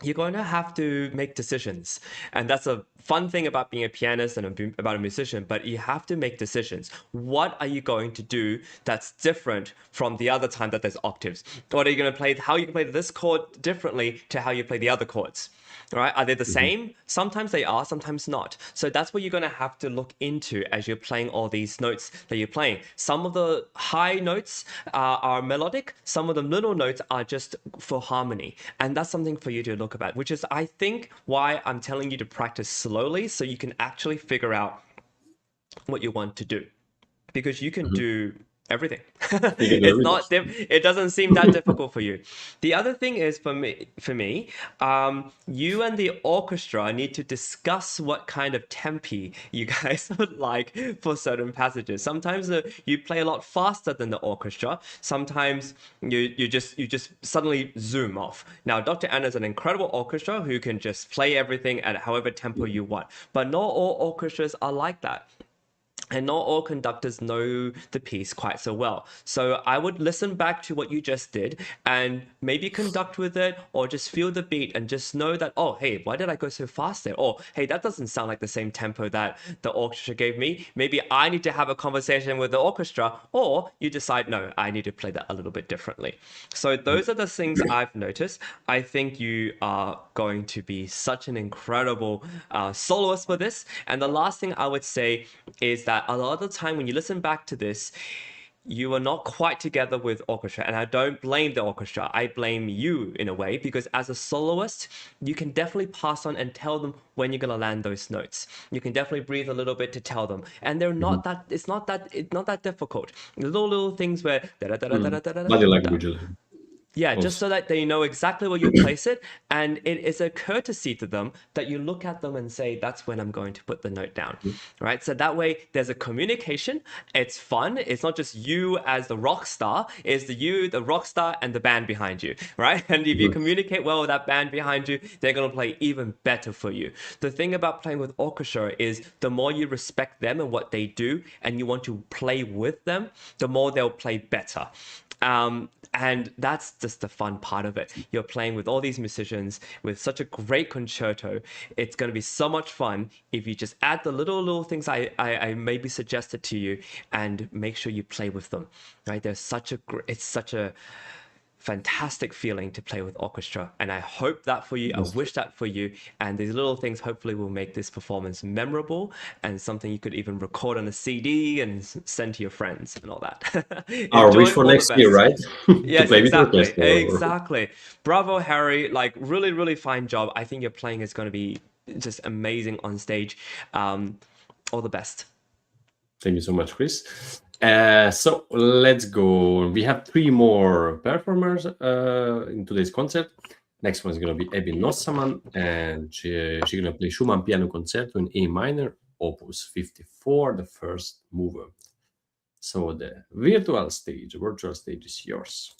you're going to have to make decisions. And that's a fun thing about being a pianist and about a musician, but you have to make decisions. What are you going to do that's different from the other time that there's octaves? What are you going to play? How you can play this chord differently to how you play the other chords? Right? Are they the Mhm. same? Sometimes they are, sometimes not. So that's what you're going to have to look into as you're playing all these notes that you're playing. Some of the high notes are melodic, some of the middle notes are just for harmony. And that's something for you to look at, which is, I think, why I'm telling you to practice slowly so you can actually figure out what you want to do because you can Mhm. do everything. You can do everything. It doesn't seem that difficult for you. The other thing is you and the orchestra need to discuss what kind of tempi you guys would like for certain passages. Sometimes you play a lot faster than the orchestra. Sometimes you just suddenly zoom off. Now, Dr. Anna is an incredible orchestra who can just play everything at however tempo you want, but not all orchestras are like that. And not all conductors know the piece quite so well. So I would listen back to what you just did and maybe conduct with it or just feel the beat and just know that, oh, hey, why did I go so fast there? Or, hey, that doesn't sound like the same tempo that the orchestra gave me. Maybe I need to have a conversation with the orchestra, or you decide, no, I need to play that a little bit differently. So those are the things I've noticed. I think you are going to be such an incredible soloist for this. And the last thing I would say is that a lot of the time when you listen back to this, you are not quite together with orchestra. And I don't blame the orchestra. I blame you in a way, because as a soloist, you can definitely pass on and tell them when you're going to land those notes. You can definitely breathe a little bit to tell them. And they're Mhm. not that, it's not that difficult. Little things where da da da da da Mhm. da da da Body da. language. Yeah, just Also. so that they know exactly where you place it. And it is a courtesy to them that you look at them and say, that's when I'm going to put the note down, right? So that way there's a communication. It's fun. It's not just you as the rock star. It's the rock star, and the band behind you, right? And if you Mhm. communicate well with that band behind you, they're going to play even better for you. The thing about playing with orchestra is the more you respect them and what they do, and you want to play with them, the more they'll play better. And that's just the fun part of it. You're playing with all these musicians with such a great concerto. It's going to be so much fun if you just add the little things I maybe suggested to you, and make sure you play with them. Right? It's such a fantastic feeling to play with orchestra, and I hope that for you. I That's true. wish that for you. And these little things hopefully will make this performance memorable, and something you could even record on a CD and send to your friends and all that. Our wish Enjoy, for all the next year, best. right? To Yes, play with exactly. orchestra. Exactly. Bravo, Harry. Like, really, really fine job. I think your playing is going to be just amazing on stage. All the best. Thank you so much, Chris. So let's go. We have three more performers in today's concert. Next one is going to be Abby Nossaman, and she's going to play Schumann Piano Concerto in A minor, Opus 54, the first movement. So the virtual stage is yours.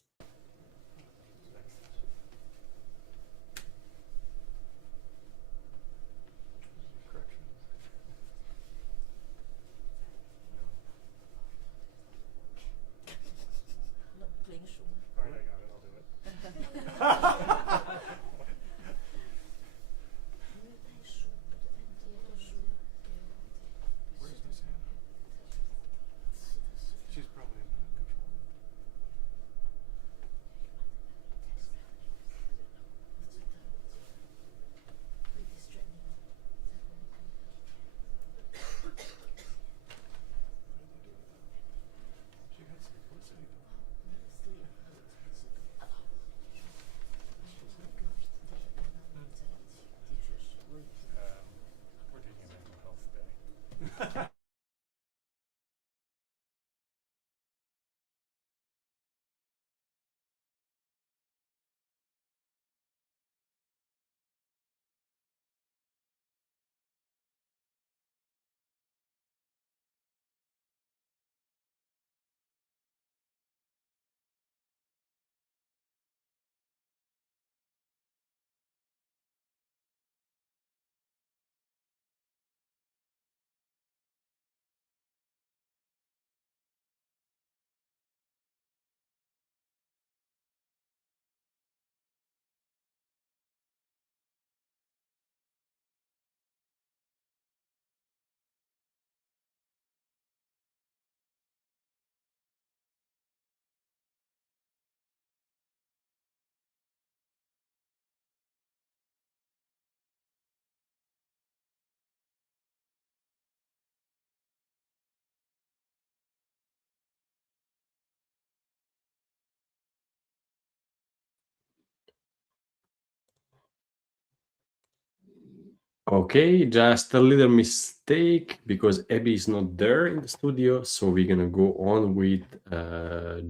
Okay, just a little mistake because Abby is not there in the studio, so we're gonna go on with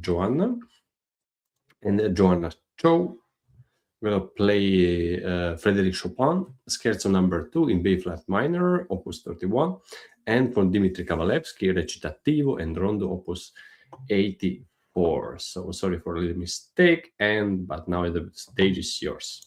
Joanna. And Joanna Cho will play Frédéric Chopin, Scherzo number 2 in B flat minor, Opus 31, and from Dmitri Kabalevsky, Recitativo and Rondo, Opus 84. So sorry for a little mistake, but now the stage is yours.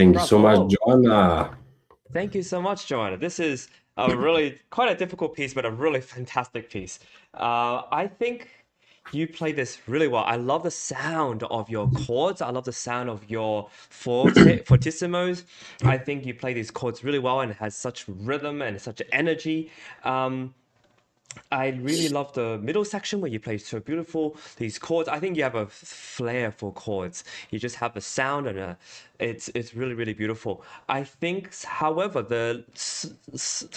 Thank you so much, Bravo. Joanna. Thank you so much, Joanna. This is a really quite a difficult piece, but a really fantastic piece. I think you play this really well. I love the sound of your chords. I love the sound of your fortissimos. I think you play these chords really well and it has such rhythm and such energy. Um, I really love the middle section where you play so beautiful these chords. I think you have a flair for chords. You just have the sound and it's really really beautiful. I think, however, the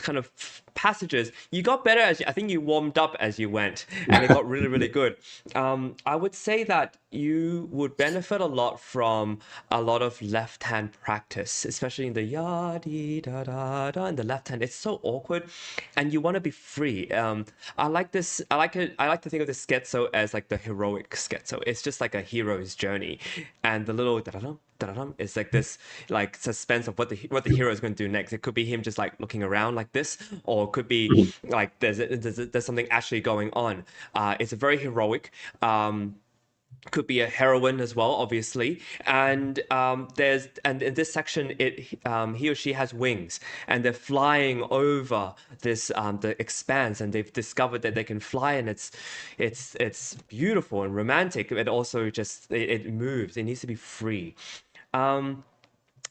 kind of passages you got better as I think you warmed up as you went, and it got really really good. I would say that you would benefit a lot from a lot of left hand practice, especially in the ya di da da da in the left hand. It's so awkward, and you want to be free. I like this. I like it. I like to think of the scherzo as like the heroic scherzo. It's just like a hero's journey, and the little da da da da is like this like suspense of what the hero is going to do next. It could be him just like looking around like this, or it could be like there's something actually going on. It's a very heroic. Could be a heroine as well, obviously. And and in this section, he or she has wings, and they're flying over this the expanse, and they've discovered that they can fly, and it's beautiful and romantic. But also just it moves. It needs to be free. Um,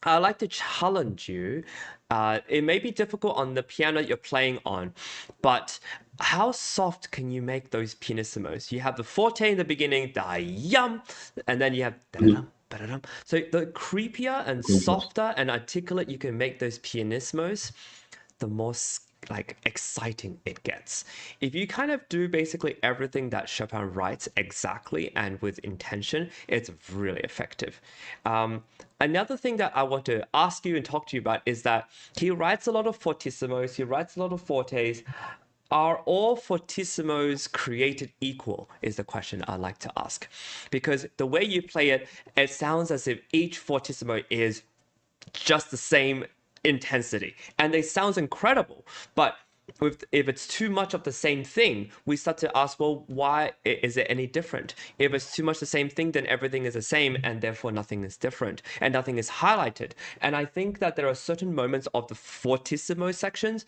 I'd like to challenge you. It may be difficult on the piano you're playing on, but how soft can you make those pianissimos? You have the forte in the beginning, da yum, and then you have da dum, da dum. So the creepier and softer and articulate you can make those pianissimos, the more like exciting it gets. If you kind of do basically everything that Chopin writes exactly and with intention, it's really effective. Another thing that I want to ask you and talk to you about is that he writes a lot of fortissimos, he writes a lot of fortes. Are all fortissimos created equal? Is the question I'd like to ask. Because the way you play it, it sounds as if each fortissimo is just the same intensity, and they sounds incredible. But if it's too much of the same thing, we start to ask, well, why is it any different? If it's too much the same thing, then everything is the same, and therefore nothing is different, and nothing is highlighted. And I think that there are certain moments of the fortissimo sections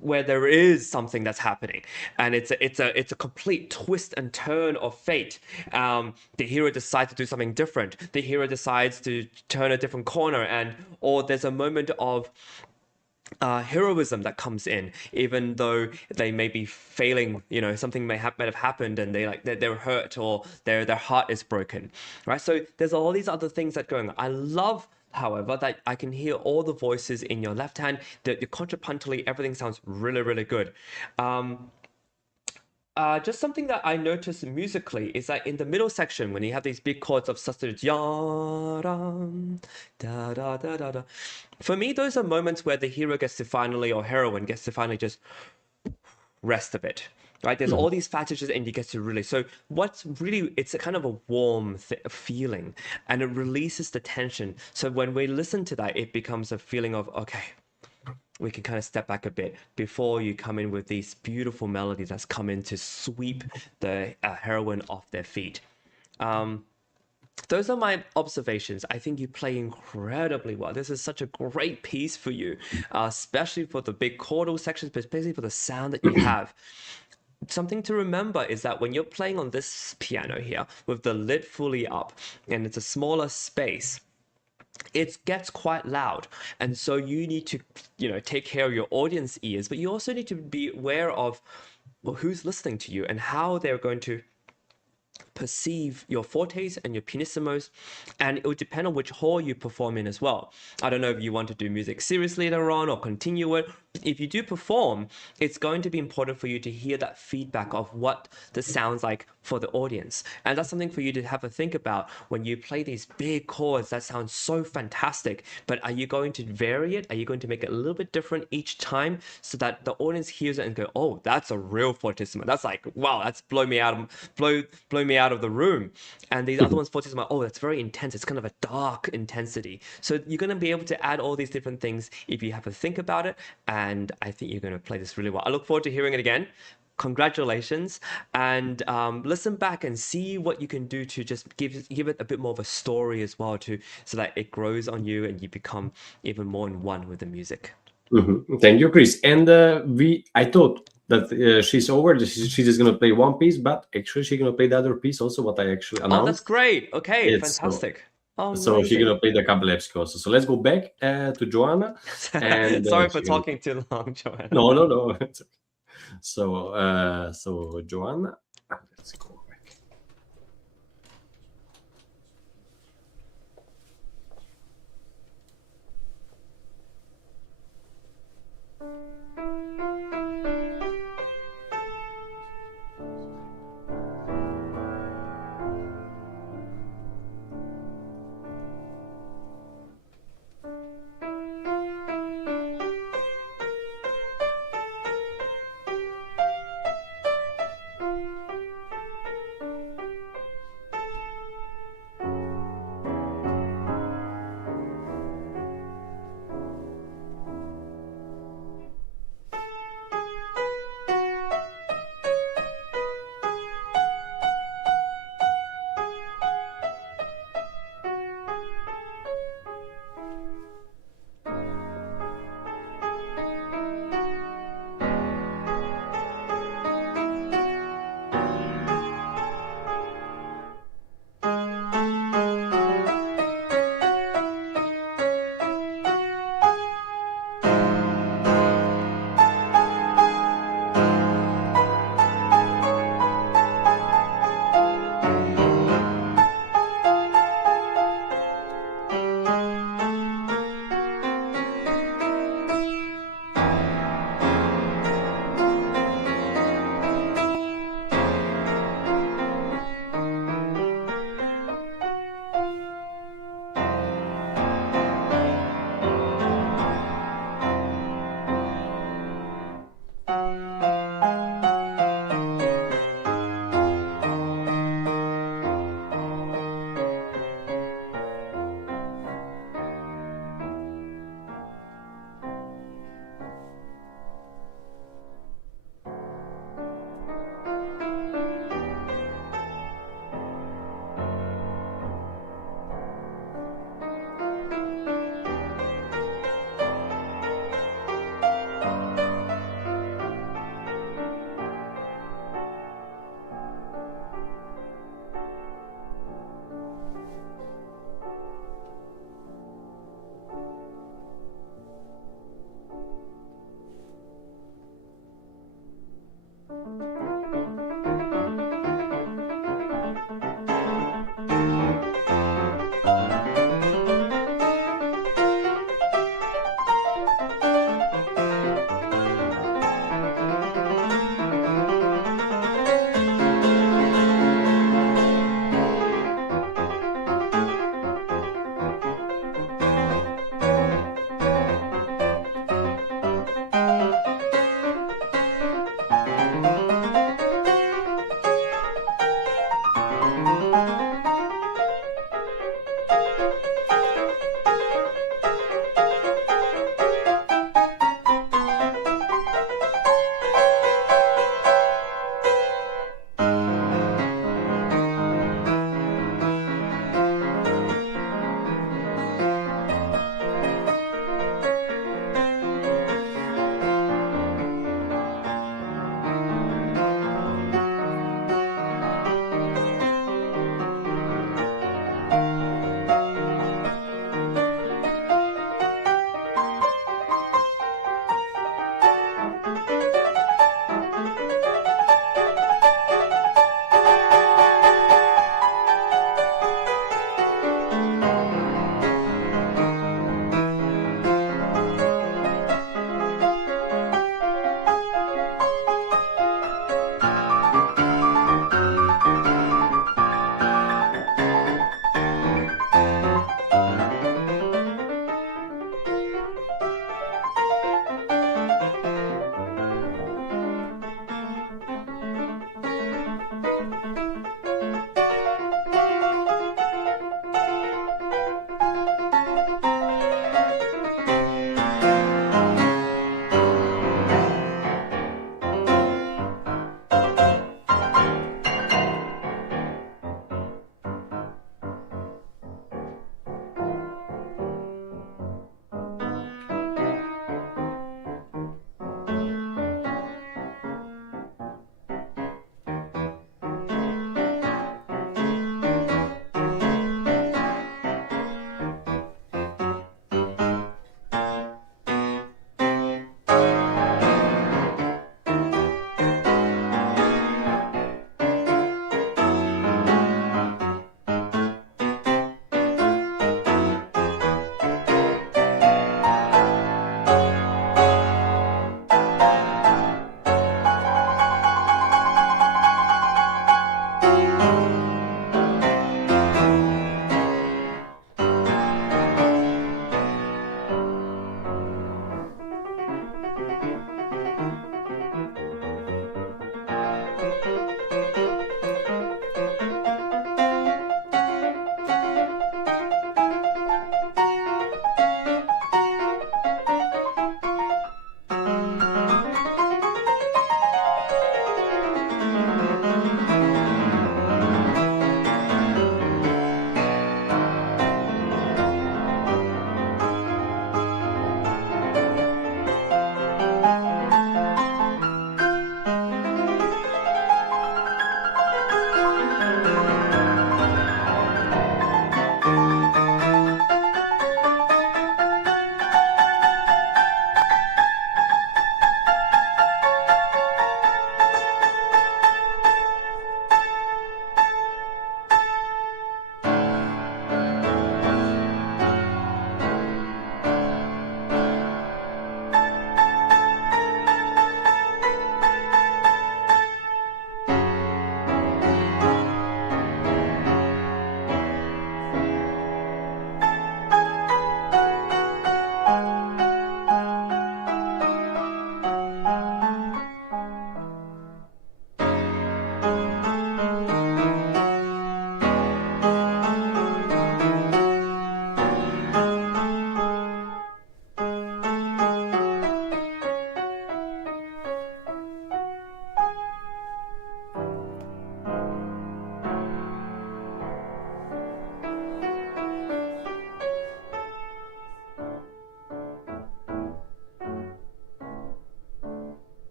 where there is something that's happening, and it's a complete twist and turn of fate. The hero decides to do something different. The hero decides to turn a different corner, and or there's a moment of heroism that comes in, even though they may be failing. Something might have happened, and they're hurt, or their heart is broken, right? So there's all these other things that going on. I love, however, that I can hear all the voices in your left hand. That your contrapuntally, everything sounds really, really good. Just something that I noticed musically is that in the middle section, when you have these big chords of substitutes, ya da da da da da, for me, those are moments where the hero gets to finally, or heroine gets to finally just rest a bit. Right? There's all these passages, and you get to really. So what's really, it's a kind of a warm feeling, and it releases the tension. So when we listen to that, it becomes a feeling of, okay, we can kind of step back a bit before you come in with these beautiful melodies that's come in to sweep the heroine off their feet. Those are my observations. I think you play incredibly well. This is such a great piece for you, especially for the big chordal sections, but especially for the sound that you have. Something to remember is that when you're playing on this piano here with the lid fully up and it's a smaller space, it gets quite loud, and so you need to take care of your audience ears, but you also need to be aware of, well, who's listening to you and how they're going to perceive your fortes and your pianissimos, and it would depend on which hall you perform in as well. I don't know if you want to do music seriously later on or continue it. If you do perform, it's going to be important for you to hear that feedback of what this sounds like for the audience. And that's something for you to have a think about when you play these big chords that sound so fantastic. But are you going to vary it? Are you going to make it a little bit different each time so that the audience hears it and go, oh, that's a real fortissimo. That's like, wow, that's blow me out of the room. And these other ones, fortissimo, oh, that's very intense. It's kind of a dark intensity. So you're going to be able to add all these different things if you have a think about it. And I think you're going to play this really well. I look forward to hearing it again. congratulations, and listen back and see what you can do to just give it a bit more of a story as well, to so that it grows on you and you become even more in one with the music. Thank you, Chris. And I thought that she's over. She's just gonna play one piece, but actually she's gonna play the other piece also. What I actually Oh, that's announced. great. Okay, It's so fantastic. Oh, so she's amazing. gonna play the Kabalevsky also. So let's go back to Joanna, and Sorry for she's gonna. talking too long, Joanna. No, no, no. So Joanna, let's go back.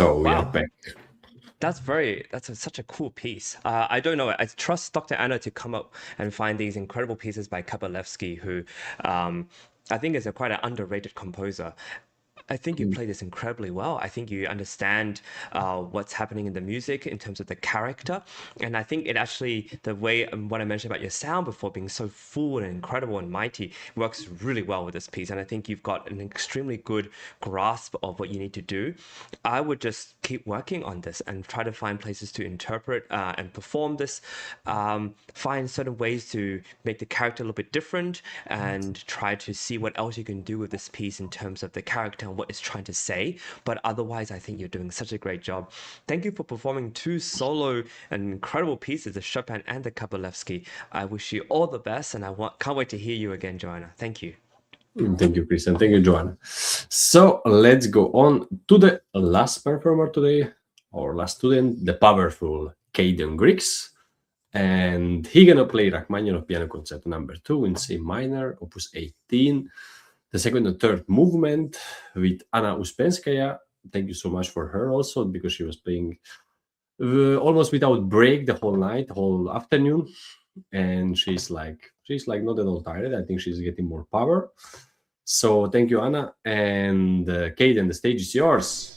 So we are Wow. back. Such a cool piece. I don't know. I trust Dr. Anna to come up and find these incredible pieces by Kabalevsky, who I think is quite an underrated composer. I think you play this incredibly well. I think you understand what's happening in the music in terms of the character. And I think it actually, the way what I mentioned about your sound before being so full and incredible and mighty works really well with this piece. And I think you've got an extremely good grasp of what you need to do. I would just keep working on this and try to find places to interpret and perform this, find certain ways to make the character a little bit different, and try to see what else you can do with this piece in terms of the character and what it's trying to say. But otherwise, I think you're doing such a great job. Thank you for performing two solo and incredible pieces, the Chopin and the Kabalevsky. I wish you all the best, and can't wait to hear you again, Joanna. Thank you. Thank you, Chris, and thank you, Joanna. So let's go on to the last performer today, or last student, the powerful Caden Griggs. And he gonna play Rachmaninoff Piano Concerto number 2 in C minor, opus 18, the second and third movement with Anna Ouspenskaya. Thank you so much for her also, because she was playing almost without break the whole night, the whole afternoon. And she's like not at all tired. I think she's getting more power. So thank you, Anna. And Caden, the stage is yours.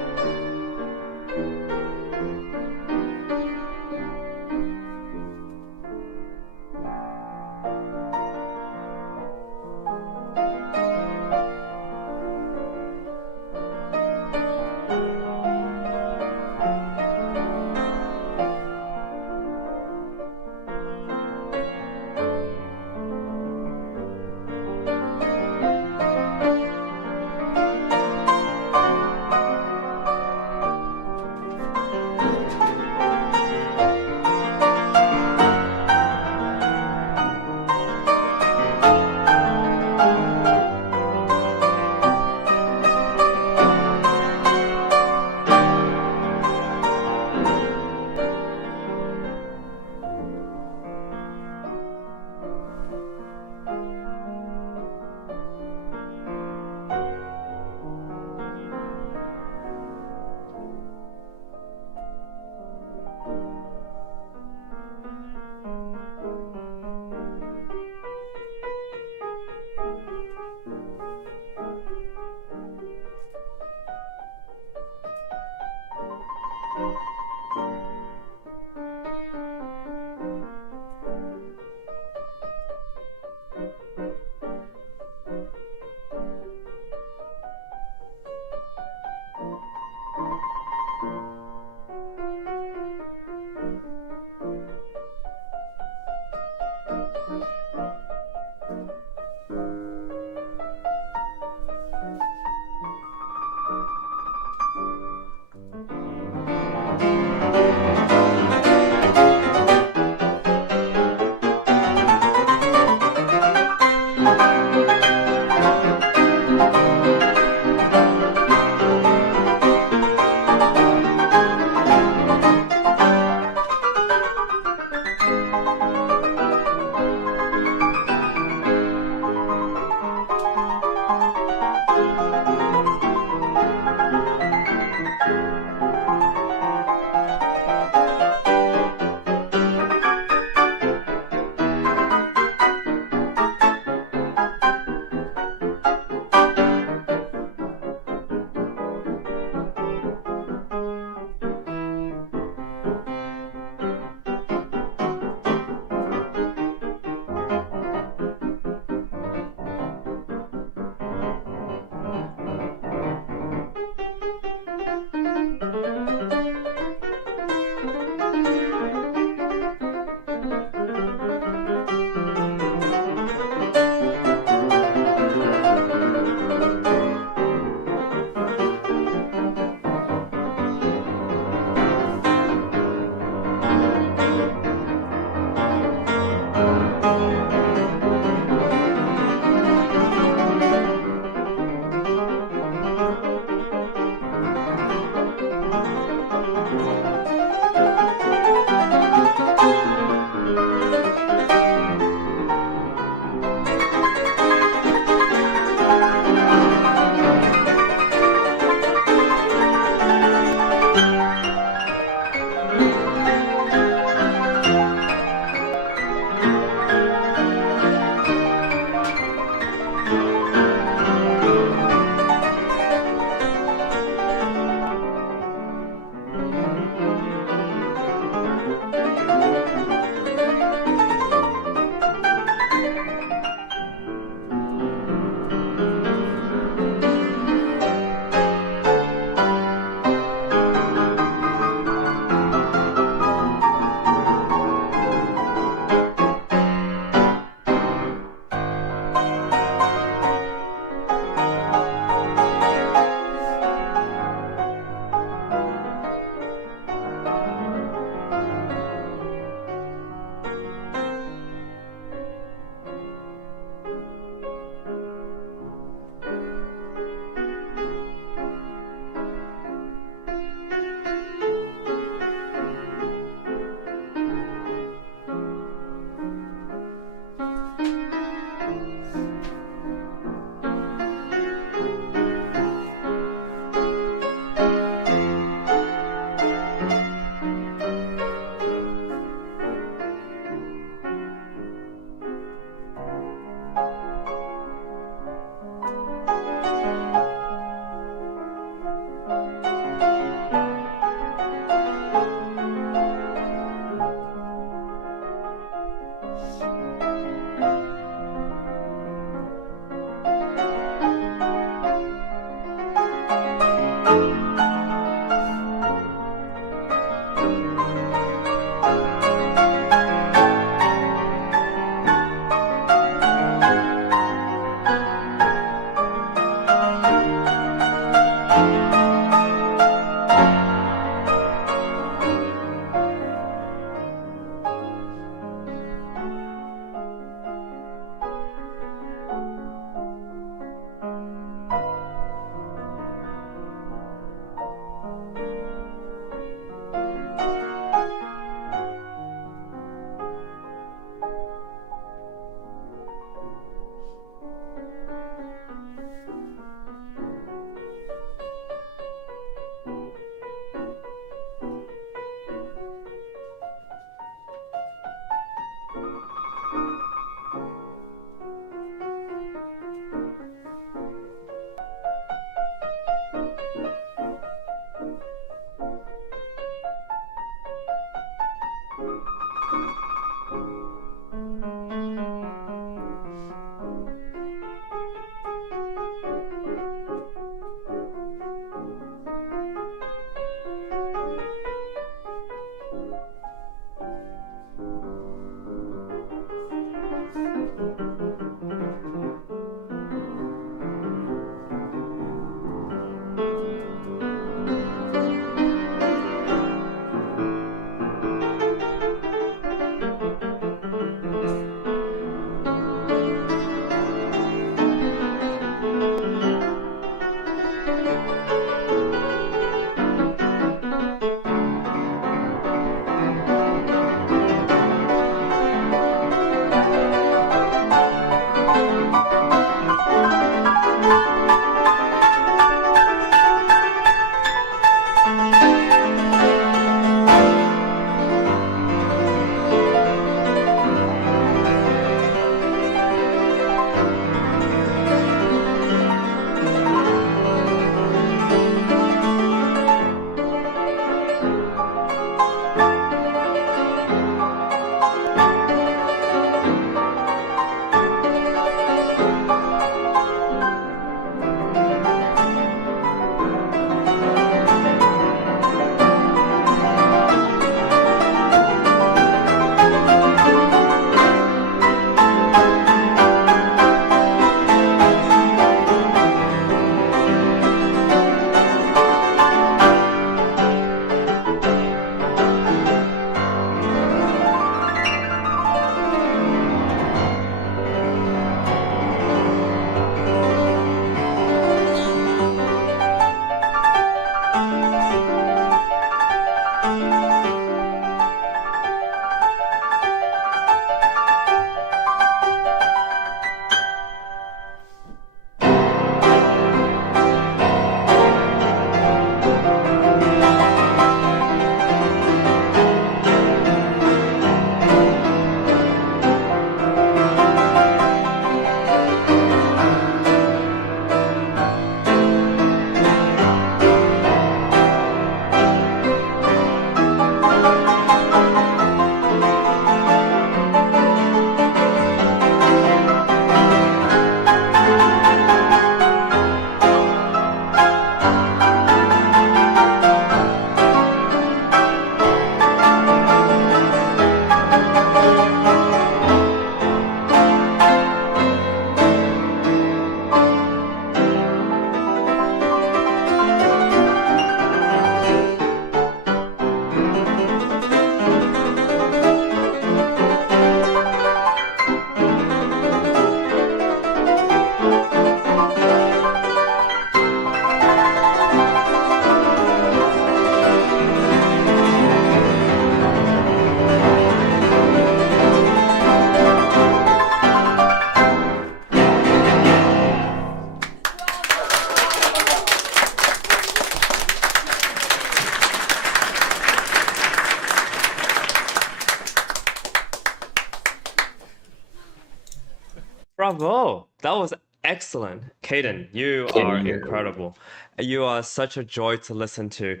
Bravo. That was excellent. Kaden, you are incredible. You are such a joy to listen to.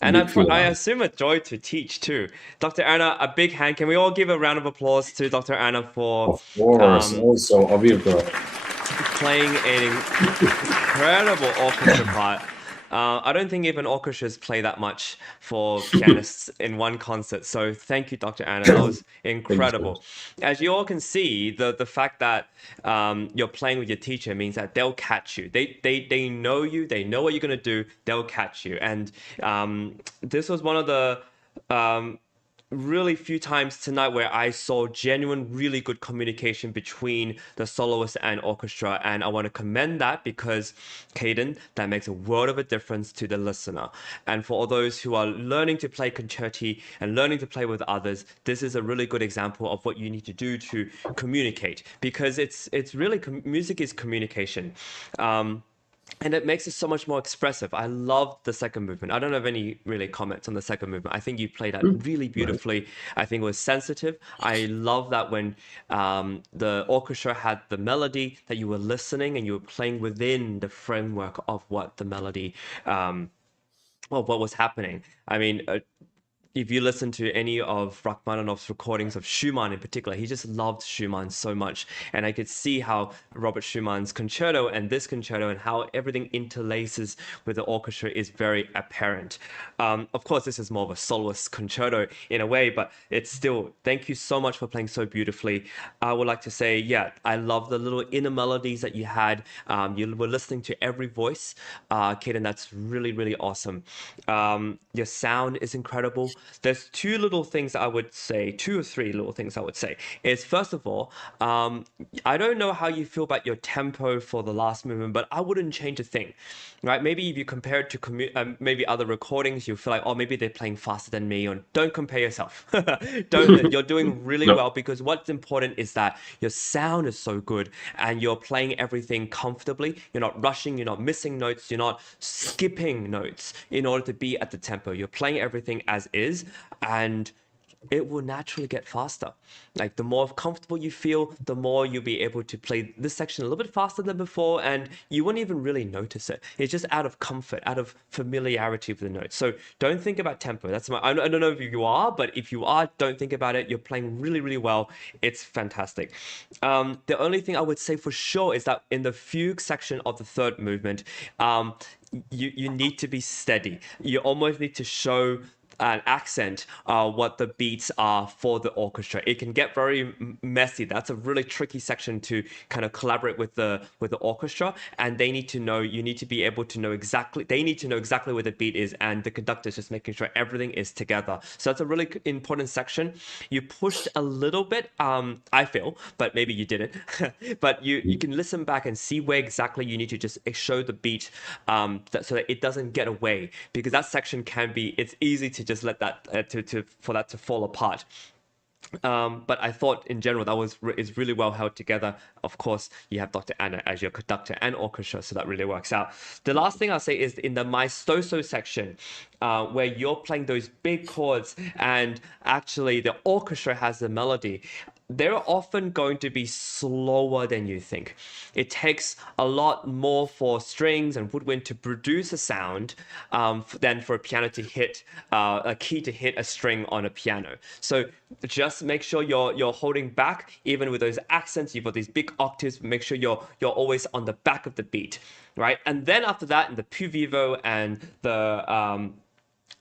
And Big I fan. assume a joy to teach too. Dr. Anna, a big hand. Can we all give a round of applause to Dr. Anna for Of course, um, also a virtual. playing an incredible orchestra part. I don't think even orchestras play that much for pianists in one concert. So thank you, Dr. Anna. That was Thank you so much. incredible. As you all can see, the fact that you're playing with your teacher means that they'll catch you. They know you. They know what you're gonna do. They'll catch you. And this was one of the really few times tonight where I saw genuine, really good communication between the soloist and orchestra. And I want to commend that because, Caden, that makes a world of a difference to the listener. And for all those who are learning to play concerti and learning to play with others, this is a really good example of what you need to do to communicate because it's really, music is communication. And it makes it so much more expressive. I love the second movement. I don't have any really comments on the second movement. I think you played that really Right. beautifully. I think it was sensitive. I love that when the orchestra had the melody that you were listening and you were playing within the framework of what the melody, well, what was happening. I mean, if you listen to any of Rachmaninoff's recordings of Schumann in particular, he just loved Schumann so much. And I could see how Robert Schumann's concerto and this concerto and how everything interlaces with the orchestra is very apparent. Of course, this is more of a soloist concerto in a way, but it's still, thank you so much for playing so beautifully. I would like to say, yeah, I love the little inner melodies that you had. You were listening to every voice, Kaden, that's really, really awesome. Your sound is incredible. There's two little things I would say, two or three little things I would say. Is first of all, I don't know how you feel about your tempo for the last movement, but I wouldn't change a thing, right? Maybe if you compare it to maybe other recordings, you feel like, oh, maybe they're playing faster than me. Or don't compare yourself. Don't. You're doing really No. well because what's important is that your sound is so good and you're playing everything comfortably. You're not rushing. You're not missing notes. You're not skipping notes in order to be at the tempo. You're playing everything as is, and it will naturally get faster. Like the more comfortable you feel, the more you'll be able to play this section a little bit faster than before, and you won't even really notice it. It's just out of comfort, out of familiarity with the notes. So don't think about tempo. That's my. I don't know if you are, but if you are, don't think about it. You're playing really, really well. It's fantastic. The only thing I would say for sure is that in the fugue section of the third movement, you need to be steady. You almost need to show an accent what the beats are for the orchestra. It can get very messy. That's a really tricky section to kind of collaborate with the orchestra, and they need to know. You need to be able to know exactly. They need to know exactly where the beat is, and the conductor is just making sure everything is together. So that's a really important section. You pushed a little bit. I feel, but maybe you didn't. But you can listen back and see where exactly you need to just show the beat, so that it doesn't get away, because that section can be. It's easy to just let that for that to fall apart. But I thought in general that is really well held together. Of course, you have Dr. Anna as your conductor and orchestra, so that really works out. The last thing I'll say is in the maestoso section, where you're playing those big chords and actually the orchestra has the melody. They're often going to be slower than you think. It takes a lot more for strings and woodwind to produce a sound than for a piano to hit a key to hit a string on a piano. So just make sure you're holding back, even with those accents. You've got these big octaves. Make sure you're always on the back of the beat, right? And then after that, in the più vivo and the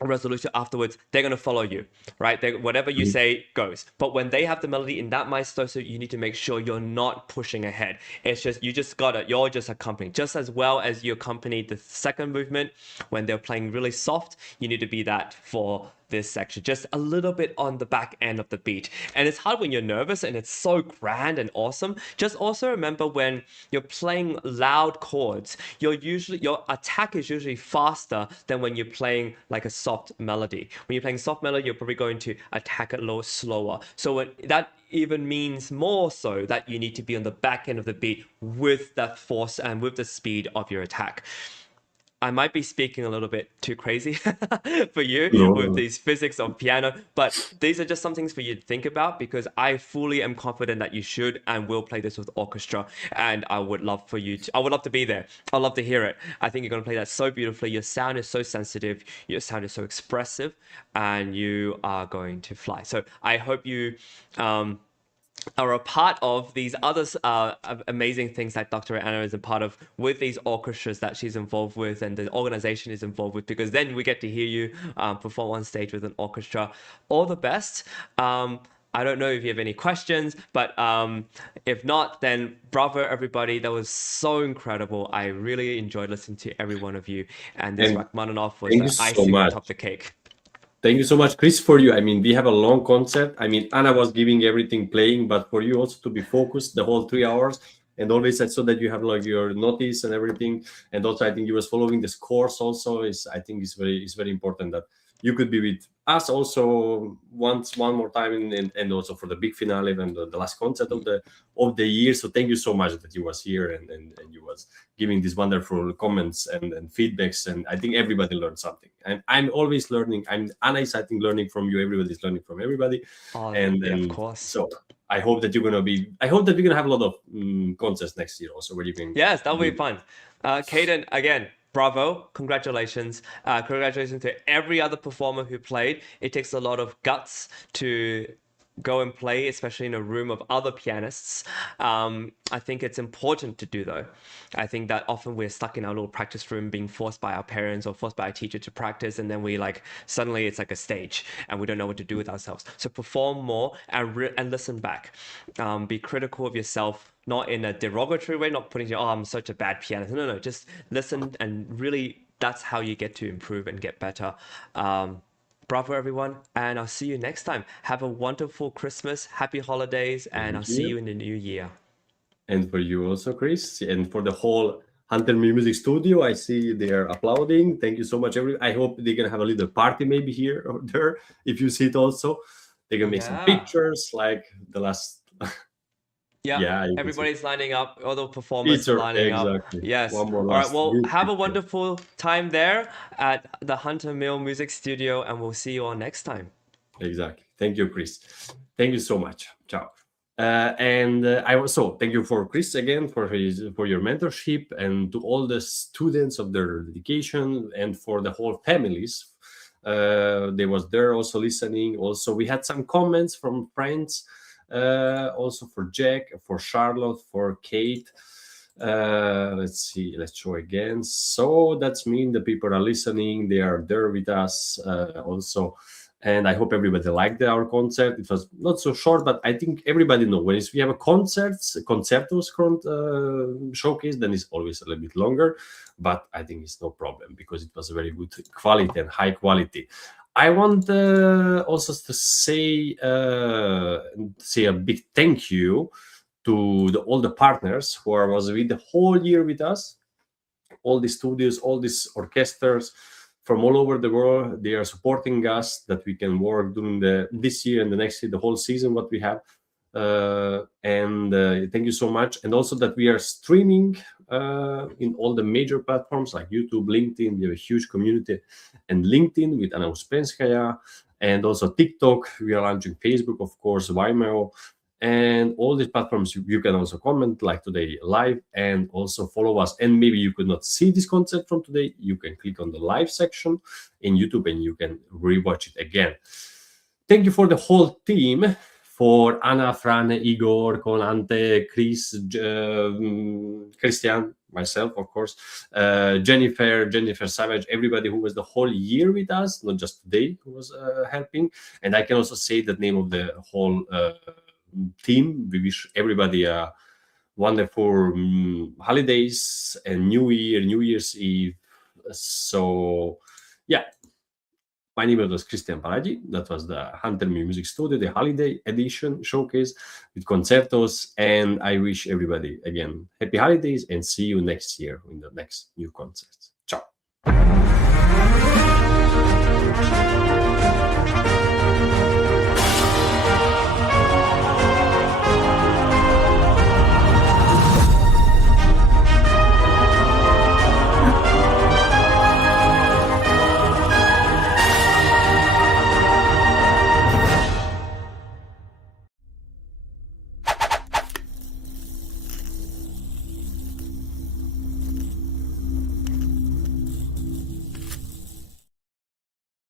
resolution afterwards, they're going to follow you, right? Whatever you say goes. But when they have the melody in that maestoso, you need to make sure you're not pushing ahead. It's just, you're just accompanying. Just as well as you accompanied the second movement, when they're playing really soft, you need to be that for this section, just a little bit on the back end of the beat. And it's hard when you're nervous and it's so grand and awesome. Just also remember when you're playing loud chords, your attack is usually faster than when you're playing like a soft melody. When you're playing soft melody, you're probably going to attack it a little slower. So that even means more so that you need to be on the back end of the beat with that force and with the speed of your attack. I might be speaking a little bit too crazy for you No, with no. these physics of piano, but these are just some things for you to think about, because I fully am confident that you should and will play this with orchestra. And I would love for you to, I would love to be there. I'd love to hear it. I think you're going to play that so beautifully. Your sound is so sensitive. Your sound is so expressive, and you are going to fly. So I hope you, are a part of these other amazing things that Dr. Anna is a part of with these orchestras that she's involved with and the organization is involved with, because then we get to hear you perform on stage with an orchestra. All the best. I don't know if you have any questions, but if not, then bravo, everybody. That was so incredible. I really enjoyed listening to every one of you. And this And Rachmaninoff was thank you the so icing on much. top of the cake. Thank you so much, Chris, for you. I mean, we have a long concert. I mean, Anna was giving everything playing, but for you also to be focused the whole 3 hours, and always I saw that you have like your notice and everything. And also, I think you was following this course. Also, is I think it's very important that you could be with us also one more time, and also for the big finale and the last concert of the year. So thank you so much that you was here and you was giving these wonderful comments and feedbacks, and I think everybody learned something. And I'm always learning. Anna is, I think, learning from you. Everybody's learning from everybody, Oh, and yeah, of then course. so I hope that you're gonna be. I hope that we're gonna have a lot of concerts next year also, where you can. Yes, that'll be fun. Caden, again, bravo. Congratulations. Congratulations to every other performer who played. It takes a lot of guts to go and play, especially in a room of other pianists. I think it's important to do, though. I think that often we're stuck in our little practice room being forced by our parents or forced by a teacher to practice, and then we like suddenly it's like a stage and we don't know what to do with ourselves. So perform more and listen back. Be critical of yourself, not in a derogatory way, not putting you, oh, I'm such a bad pianist. No, just listen, and really that's how you get to improve and get better. Bravo, everyone, and I'll see you next time. Have a wonderful Christmas, happy holidays, and I'll Thank see you. you in the new year. And for you also, Chris, and for the whole Hunter Music Studio, I see they're applauding. Thank you so much, I hope they're gonna have a little party maybe here or there. If you see it also, they can make some Yeah. pictures like the last. Yeah, Yeah, you can see. everybody's lining up, all the performers are Picture, lining up. exactly. Yes. One more All right, last well, good have a picture. wonderful time there at the Hunter Mill Music Studio, and we'll see you all next time. Exactly. Thank you, Chris. Thank you so much. Ciao. I also thank you for Chris again for your mentorship, and to all the students of their dedication, and for the whole families. They was there also listening. Also, we had some comments from friends. Also for Jack, for Charlotte, for Kate. Let's see. Let's show again. So that's mean the people are listening. They are there with us also. And I hope everybody liked our concert. It was not so short, but I think everybody knows when we have a concertos showcase, then it's always a little bit longer. But I think it's no problem because it was a very good quality and high quality. I want also to say a big thank you to all the partners who was with the whole year with us, all the studios, all these orchestras from all over the world. They are supporting us that we can work during this year and the next year, the whole season what we have. Thank you so much. And also that we are streaming in all the major platforms like YouTube, LinkedIn. We have a huge community, and LinkedIn with Anna Ouspenskaya, and also TikTok. We are launching Facebook, of course, Vimeo, and all these platforms. You can also comment like today live, and also follow us. And maybe you could not see this concert from today, you can click on the live section in YouTube and you can rewatch it again. Thank you for the whole team, for Anna, Fran, Igor, Colante, Chris, Christian, myself, of course, Jennifer Savage, everybody who was the whole year with us, not just today, who was helping. And I can also say the name of the whole team. We wish everybody a wonderful holidays and New Year's Eve. So, yeah. My name was Christian Paragi. That was the Hunter Music Studio, the holiday edition showcase with concertos. And I wish everybody, again, happy holidays, and see you next year in the next new concerts.